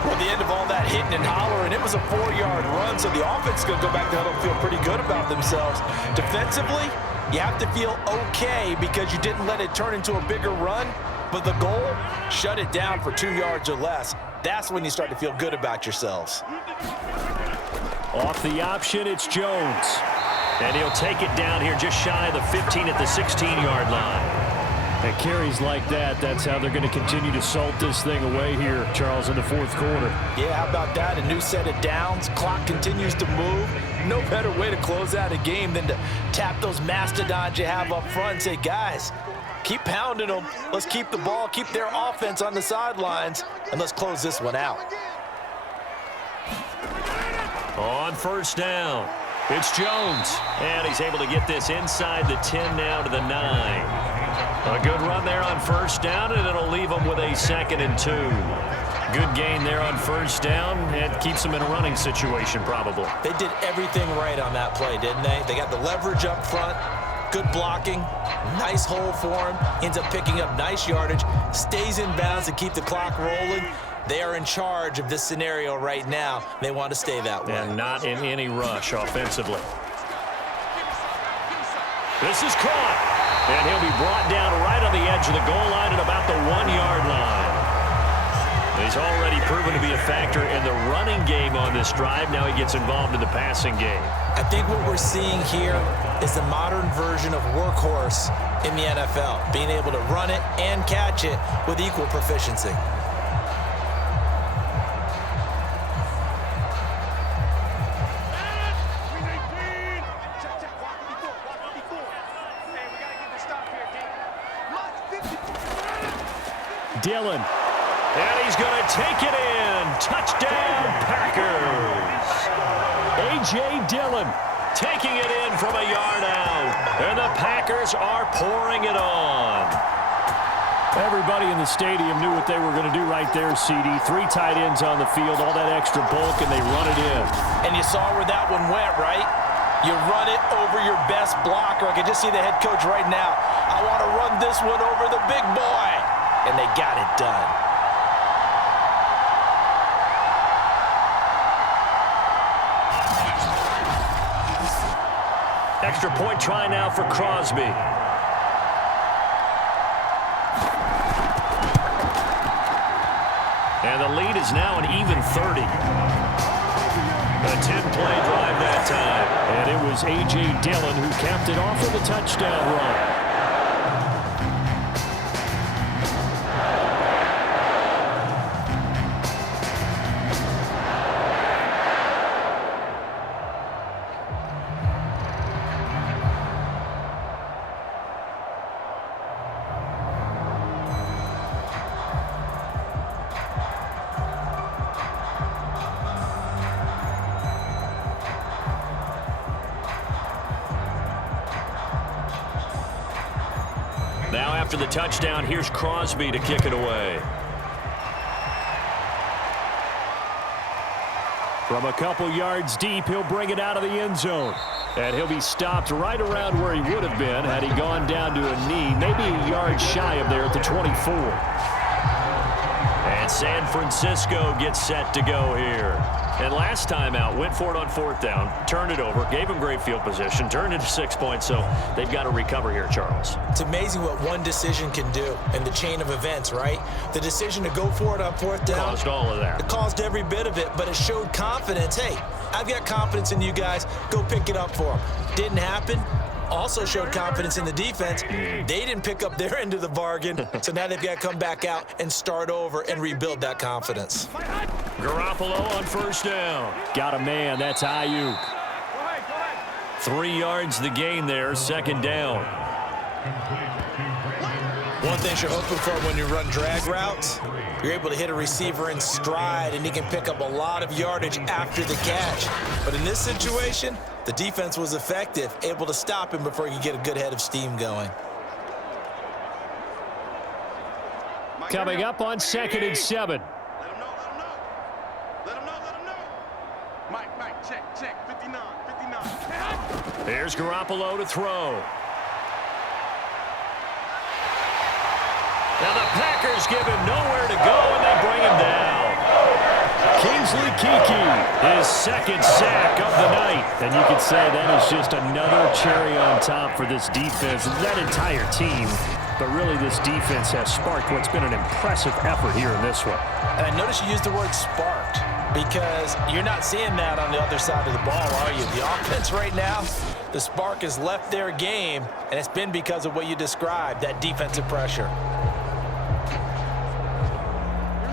Well, the end of all that hitting and hollering, it was a 4-yard run, so the offense is going to go back to huddle and feel pretty good about themselves. Defensively, you have to feel okay because you didn't let it turn into a bigger run, but the goal, shut it down for 2 yards or less. That's when you start to feel good about yourselves. Off the option, it's Jones. And he'll take it down here just shy of the 15 at the 16-yard line. And carries like that, that's how they're going to continue to salt this thing away here, Charles, in the 4th quarter. Yeah, how about that? A new set of downs. Clock continues to move. No better way to close out a game than to tap those mastodons you have up front and say, guys, keep pounding them. Let's keep the ball, keep their offense on the sidelines, and let's close this one out. On first down, it's Jones. And he's able to get this inside the 10 now to the 9. A good run there on first down, and it'll leave them with a 2nd and 2. Good gain there on first down. It keeps them in a running situation, probably. They did everything right on that play, didn't they? They got the leverage up front, good blocking, nice hole for him, ends up picking up nice yardage, stays in bounds to keep the clock rolling. They are in charge of this scenario right now. They want to stay that way. And not in any rush offensively. This is caught. And he'll be brought down right on the edge of the goal line at about the 1-yard line. He's already proven to be a factor in the running game on this drive. Now he gets involved in the passing game. I think what we're seeing here is the modern version of workhorse in the NFL, being able to run it and catch it with equal proficiency. Dillon. And he's going to take it in. Touchdown, Packers. A.J. Dillon taking it in from a yard out. And the Packers are pouring it on. Everybody in the stadium knew what they were going to do right there, CD. 3 tight ends on the field, all that extra bulk, and they run it in. And you saw where that one went, right? You run it over your best blocker. I can just see the head coach right now. I want to run this one over the big boy. And they got it done. Extra point try now for Crosby. And the lead is now an even 30. A 10-play drive that time. And it was A.J. Dillon who capped it off with a touchdown run. Now after the touchdown, here's Crosby to kick it away. From a couple yards deep, he'll bring it out of the end zone. And he'll be stopped right around where he would have been had he gone down to a knee, maybe a yard shy of there at the 24. And San Francisco gets set to go here. And last time out, went for it on 4th down, turned it over, gave him great field position, turned it to 6 points, so they've got to recover here, Charles. It's amazing what one decision can do in the chain of events, right? The decision to go for it on 4th down. Caused all of that. It caused every bit of it, but it showed confidence. Hey, I've got confidence in you guys. Go pick it up for them. Didn't happen. Also showed confidence in the defense. They didn't pick up their end of the bargain, so now they've got to come back out and start over and rebuild that confidence. Garoppolo on 1st down. Got a man. That's Aiyuk. 3 yards the gain there. 2nd down. One thing you're hoping for when you run drag routes, you're able to hit a receiver in stride, and he can pick up a lot of yardage after the catch. But in this situation, the defense was effective, able to stop him before he could get a good head of steam going. Coming up on 2nd and 7. Let him know. Let him know. Mike, check. 59. Here's Garoppolo to throw. Now the Packers give him nowhere to go, and they bring him down. Kingsley Kiki, his 2nd sack of the night. And you could say that is just another cherry on top for this defense, that entire team. But really, this defense has sparked what's been an impressive effort here in this one. And I noticed you used the word sparked, because you're not seeing that on the other side of the ball, are you? The offense right now, the spark has left their game, and it's been because of what you described, that defensive pressure.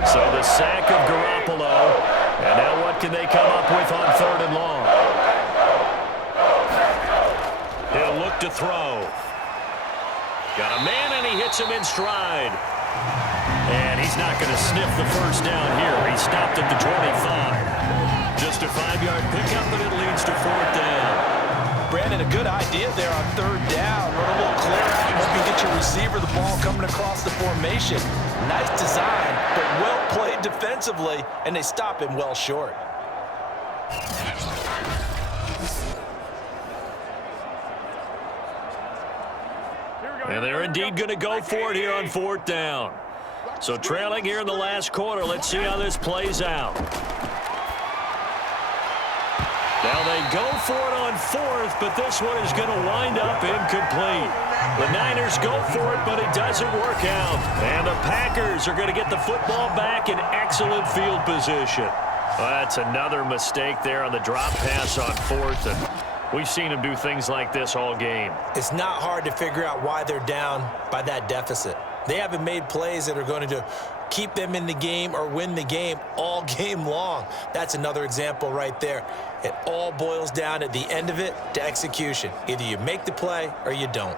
So the sack of Garoppolo, and now what can they come up with on 3rd and long? He'll look to throw. Got a man, and he hits him in stride. And he's not going to sniff the 1st down here. He stopped at the 25. Just a 5-yard pickup, but it leads to 4th down. Brandon, a good idea there on 3rd down. Run a little clear out. You can get your receiver the ball coming across the formation. Nice design, but well played defensively, and they stop him well short. And they're indeed going to go for it here on 4th down. So trailing here in the last quarter. Let's see how this plays out. Now they go for it on 4th, but this one is going to wind up incomplete. The Niners go for it, but it doesn't work out. And the Packers are going to get the football back in excellent field position. Well, that's another mistake there on the drop pass on 4th, and we've seen them do things like this all game. It's not hard to figure out why they're down by that deficit. They haven't made plays that are going to keep them in the game or win the game all game long. That's another example right there. It all boils down at the end of it to execution. Either you make the play or you don't.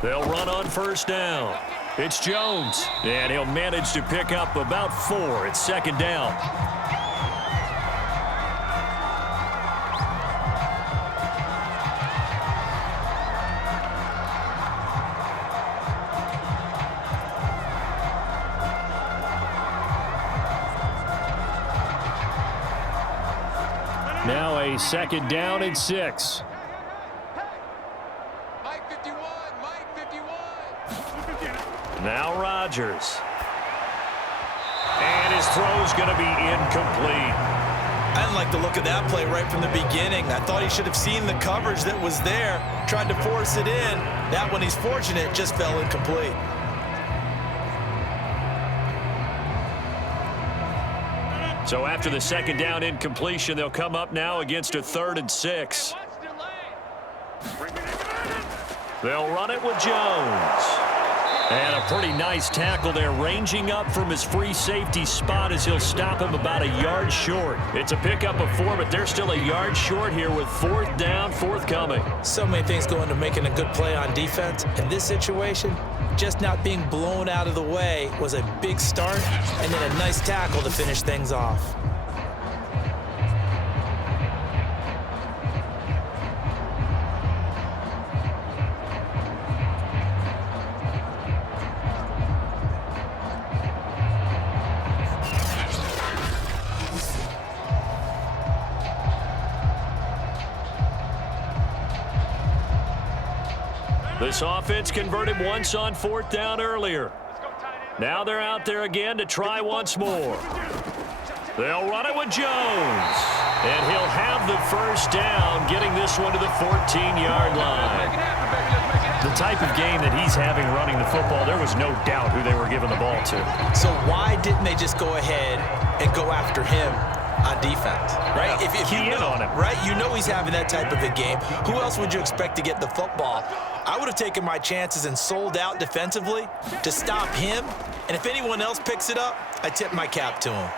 They'll run on 1st down. It's Jones, and he'll manage to pick up about 4. It's 2nd down. Now a 2nd down and 6. Now Rodgers. And his throw's going to be incomplete. I didn't like the look of that play right from the beginning. I thought he should have seen the coverage that was there, tried to force it in. That one, he's fortunate, just fell incomplete. So after the 2nd down incompletion, they'll come up now against a 3rd and 6. They'll run it with Jones. And a pretty nice tackle there, ranging up from his free safety spot as he'll stop him about a yard short. It's a pickup of 4, but they're still a yard short here with 4th down forthcoming. So many things go into making a good play on defense. In this situation, just not being blown out of the way was a big start, and then a nice tackle to finish things off. This offense converted once on 4th down earlier. Now they're out there again to try once more. They'll run it with Jones. And he'll have the first down, getting this one to the 14-yard line. The type of game that he's having running the football, there was no doubt who they were giving the ball to. So why didn't they just go ahead and go after him on defense, right? Yeah, if you know, on him. right? You know he's having that type of a game. Who else would you expect to get the football? I would have taken my chances and sold out defensively to stop him. And if anyone else picks it up, I tip my cap to him.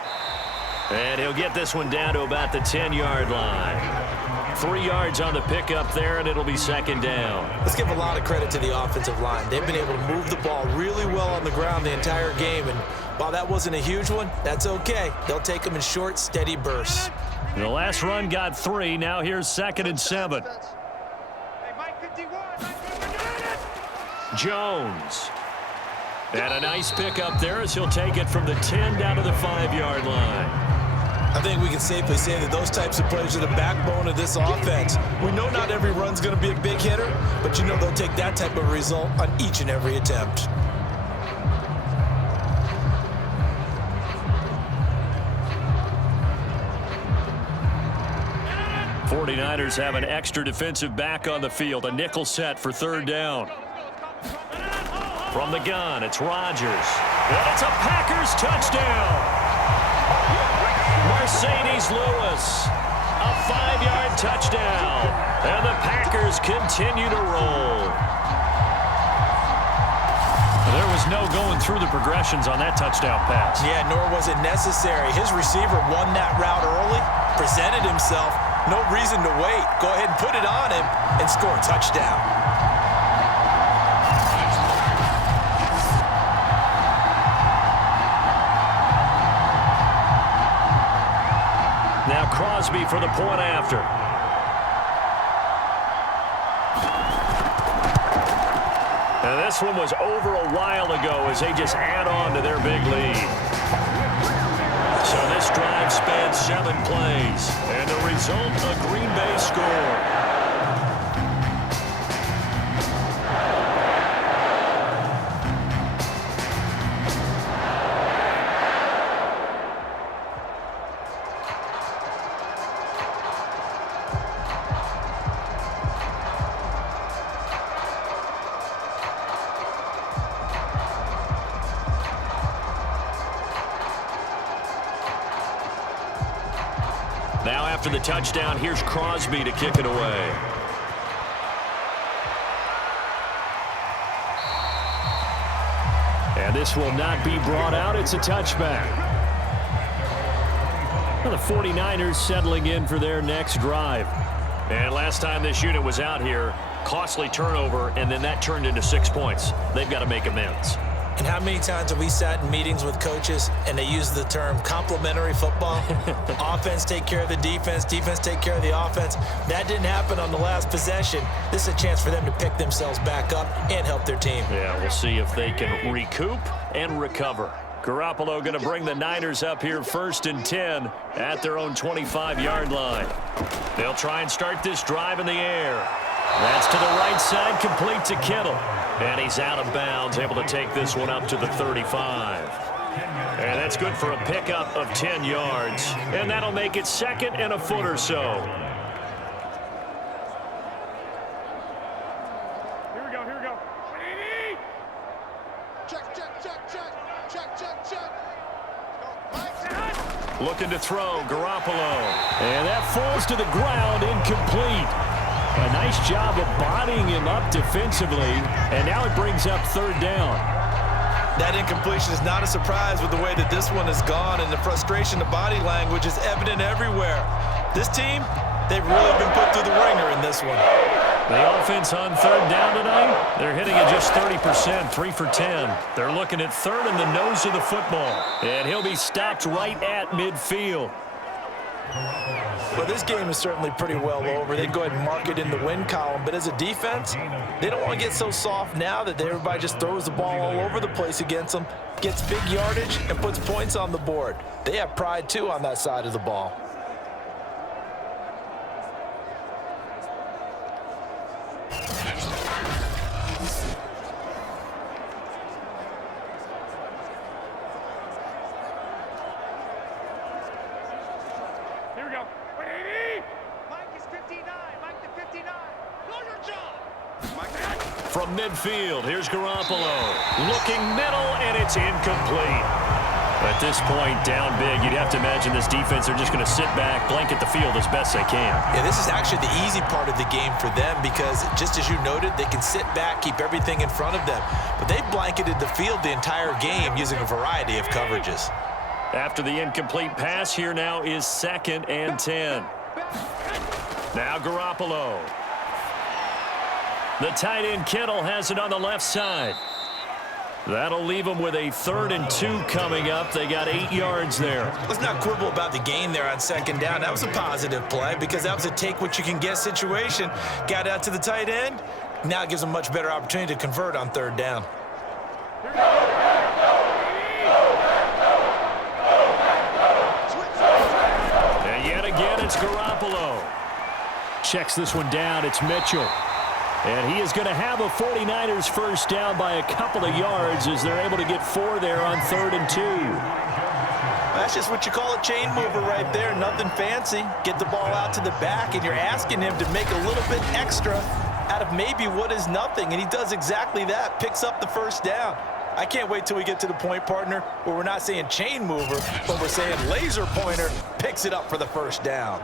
And he'll get this one down to about the 10-yard line. 3 yards on the pickup there, and it'll be 2nd down. Let's give a lot of credit to the offensive line. They've been able to move the ball really well on the ground the entire game. And while that wasn't a huge one, that's okay. They'll take them in short, steady bursts. The last run got 3. Now here's 2nd and 7. Jones. And a nice pickup there as he'll take it from the 10 down to the 5-yard line. I think we can safely say that those types of plays are the backbone of this offense. We know not every run's going to be a big hitter, but you know they'll take that type of result on each and every attempt. '49ers have an extra defensive back on the field. A nickel set for 3rd down. From the gun, it's Rodgers. And it's a Packers touchdown. Mercedes Lewis, a 5-yard touchdown. And the Packers continue to roll. There was no going through the progressions on that touchdown pass. Yeah, nor was it necessary. His receiver won that route early, presented himself. No reason to wait. Go ahead and put it on him and score a touchdown. Now Crosby for the point after. And this one was over a while ago as they just add on to their big lead. So this drive spanned 7 plays. And the result, a Green Bay score. Now after the touchdown, here's Crosby to kick it away. And this will not be brought out. It's a touchback. Well, the 49ers settling in for their next drive. And last time this unit was out here, costly turnover, and then that turned into 6 points. They've got to make amends. And how many times have we sat in meetings with coaches and they use the term complementary football? Offense take care of the defense, defense take care of the offense. That didn't happen on the last possession. This is a chance for them to pick themselves back up and help their team. Yeah, we'll see if they can recoup and recover. Garoppolo going to bring the Niners up here 1st and 10 at their own 25-yard line. They'll try and start this drive in the air. That's to the right side, complete to Kittle. And he's out of bounds, able to take this one up to the 35. And that's good for a pickup of 10 yards. And that'll make it 2nd and a foot or so. Here we go, here we go. Check, check, check, check, check, check, check. Looking to throw, Garoppolo. And that falls to the ground, incomplete. A nice job of bodying him up defensively, and now it brings up 3rd down. That incompletion is not a surprise with the way that this one has gone, and the frustration, the body language is evident everywhere. This team, they've really been put through the ringer in this one. The offense on 3rd down tonight, they're hitting at just 30%, 3 for 10. They're looking at 3rd in the nose of the football, and he'll be stopped right at midfield. Well, this game is certainly pretty well over. They go ahead and mark it in the win column. But as a defense, they don't want to get so soft now that everybody just throws the ball all over the place against them, gets big yardage, and puts points on the board. They have pride, too, on that side of the ball. Here we go. 180. Mike is 59. Mike to 59. Know your job. From midfield, here's Garoppolo. Looking middle, and it's incomplete. At this point, down big, you'd have to imagine this defense are just going to sit back, blanket the field as best they can. Yeah, this is actually the easy part of the game for them because, just as you noted, they can sit back, keep everything in front of them. But they blanketed the field the entire game using a variety of coverages. After the incomplete pass, here now is 2nd and 10. Now Garoppolo. The tight end Kittle has it on the left side. That'll leave them with a 3rd and 2 coming up. They got 8 yards there. Let's not quibble about the gain there on 2nd down. That was a positive play because that was a take-what-you-can-get situation. Got out to the tight end. Now it gives them a much better opportunity to convert on 3rd down. And yet again, it's Garoppolo. Checks this one down. It's Mitchell. And he is going to have a 49ers first down by a couple of yards as they're able to get 4 there on 3rd and 2. That's just what you call a chain mover right there. Nothing fancy. Get the ball out to the back, and you're asking him to make a little bit extra out of maybe what is nothing. And he does exactly that. Picks up the first down. I can't wait till we get to the point, partner, where we're not saying chain mover, but we're saying laser pointer picks it up for the first down.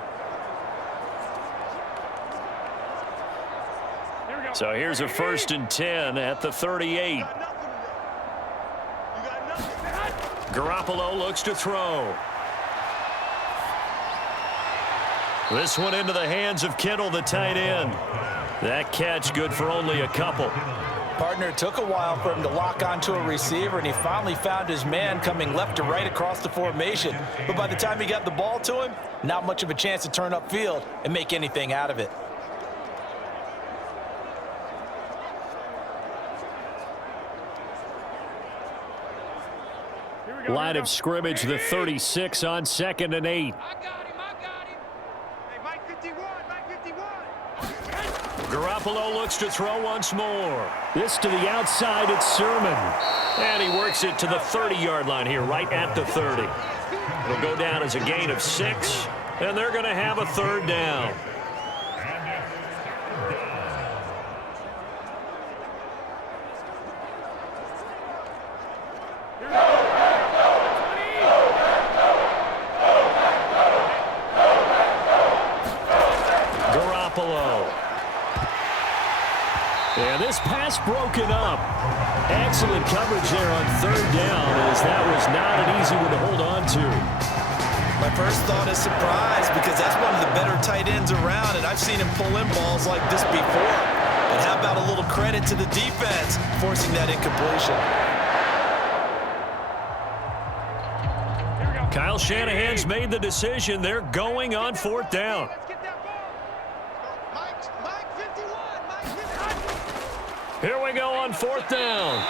So here's a 1st and 10 at the 38. Garoppolo looks to throw. This one into the hands of Kittle, the tight end. That catch good for only a couple. Partner, it took a while for him to lock onto a receiver, and he finally found his man coming left to right across the formation. But by the time he got the ball to him, not much of a chance to turn upfield and make anything out of it. Line of scrimmage, the 36 on 2nd and 8. I got him. Hey, Mike 51. Mike 51. Garoppolo looks to throw once more. This to the outside, it's Sermon. And he works it to the 30-yard line here, right at the 30. It'll go down as a gain of 6, and they're going to have a 3rd down. And this pass broken up. Excellent coverage there on 3rd down, as that was not an easy one to hold on to. My first thought is surprise, because that's one of the better tight ends around, and I've seen him pull in balls like this before. But how about a little credit to the defense forcing that incompletion? Kyle Shanahan's made the decision. They're going on 4th down. Here we go on 4th down.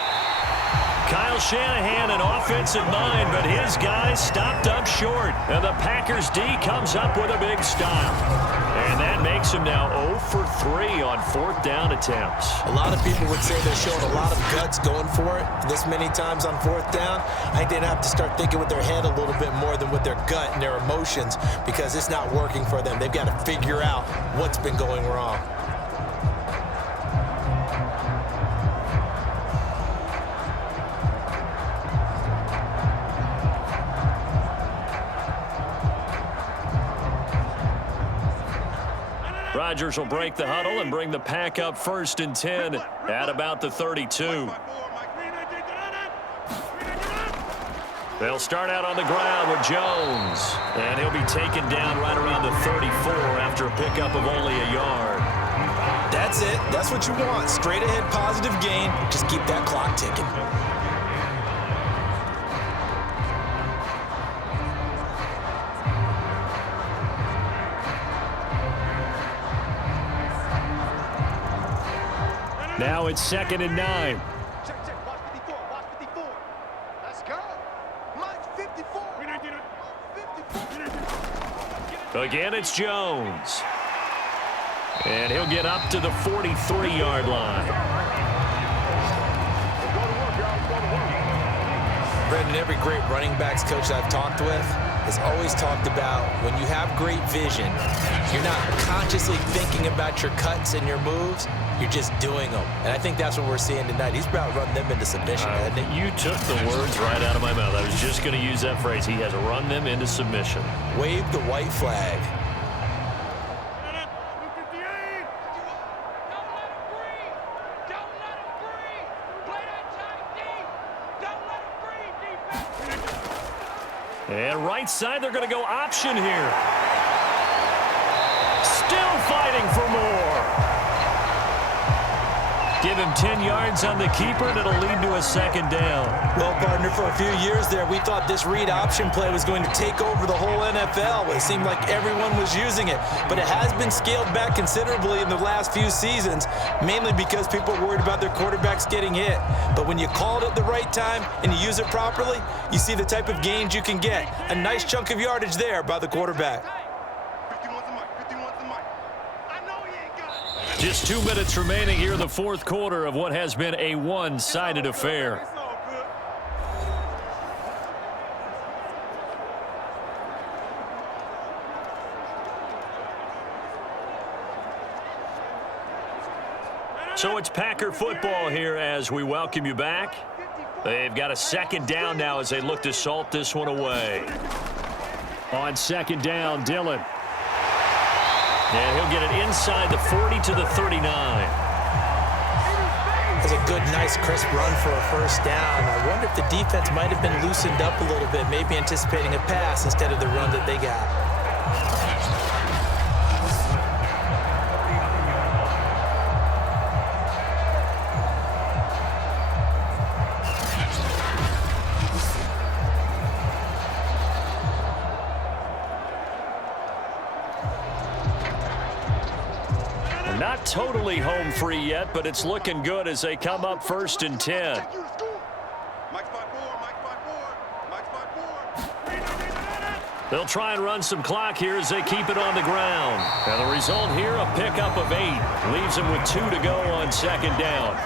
Kyle Shanahan, an offensive mind, but his guys stopped up short. And the Packers D comes up with a big stop. And that makes him now 0 for 3 on 4th down attempts. A lot of people would say they're showing a lot of guts going for it this many times on 4th down. I think they'd have to start thinking with their head a little bit more than with their gut and their emotions, because it's not working for them. They've got to figure out what's been going wrong. Rodgers will break the huddle and bring the pack up 1st and 10 at about the 32. They'll start out on the ground with Jones, and he'll be taken down right around the 34 after a pickup of only a yard. That's it. That's what you want. Straight ahead positive gain. Just keep that clock ticking. Now it's 2nd and 9. Check. Watch 54. Watch 54. Let's go. Mike 54. Again, it's Jones. And he'll get up to the 43-yard line. Brandon, every great running backs coach I've talked with has always talked about when you have great vision, you're not consciously thinking about your cuts and your moves, you're just doing them. And I think that's what we're seeing tonight. He's about to run them into submission, hasn't he? You took the words right out of my mouth. I was just going to use that phrase. He has run them into submission. Wave the white flag. And right side, they're going to go option here. Still fighting for more. Give him 10 yards on the keeper, and it'll lead to a second down. Well, partner, for a few years there, we thought this read option play was going to take over the whole NFL. It seemed like everyone was using it, but it has been scaled back considerably in the last few seasons, mainly because people are worried about their quarterbacks getting hit. But when you call it at the right time and you use it properly, you see the type of gains you can get. A nice chunk of yardage there by the quarterback. Just 2 minutes remaining here in the fourth quarter of what has been a one-sided affair. So it's Packer football here as we welcome you back. They've got a second down now as they look to salt this one away. On second down, Dillon. And he'll get it inside the 40 to the 39. That's a good, nice, crisp run for a first down. I wonder if the defense might have been loosened up a little bit, maybe anticipating a pass instead of the run that they got. Not totally home free yet, but it's looking good as they come up 1st and 10. They'll try and run some clock here as they keep it on the ground. And the result here, a pickup of 8. Leaves them with 2 to go on second down.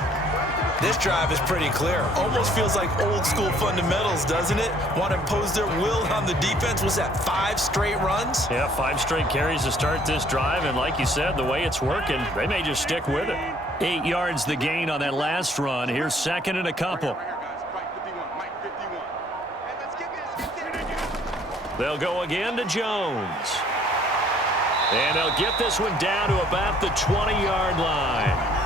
This drive is pretty clear. Almost feels like old school fundamentals, doesn't it? Want to impose their will on the defense. Was that 5 straight runs? Yeah, 5 straight carries to start this drive. And like you said, the way it's working, they may just stick with it. 8 yards the gain on that last run. Here's second and a couple. They'll go again to Jones. And they'll get this one down to about the 20-yard line.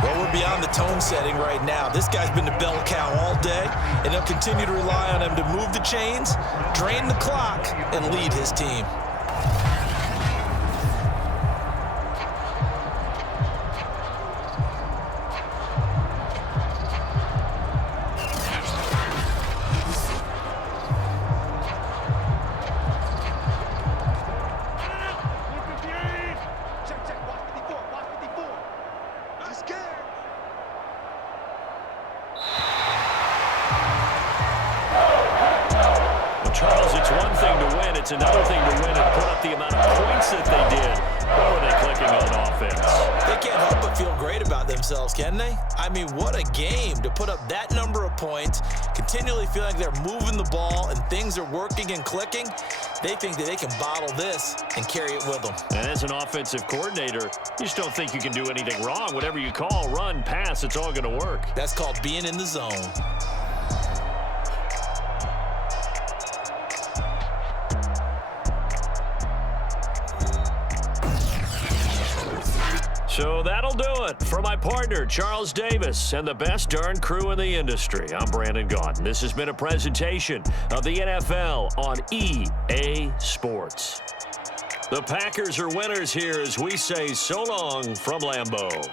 Well, we're beyond the tone setting right now. This guy's been the bell cow all day, and they'll continue to rely on him to move the chains, drain the clock, and lead his team. It's another thing to win and put up the amount of points that they did. How are they clicking on offense? They can't help but feel great about themselves, can they? I mean, what a game to put up that number of points, continually feel like they're moving the ball and things are working and clicking. They think that they can bottle this and carry it with them. And as an offensive coordinator, you just don't think you can do anything wrong. Whatever you call, run, pass, it's all going to work. That's called being in the zone. So that'll do it for my partner, Charles Davis, and the best darn crew in the industry. I'm Brandon Gaudin. This has been a presentation of the NFL on EA Sports. The Packers are winners here as we say so long from Lambeau.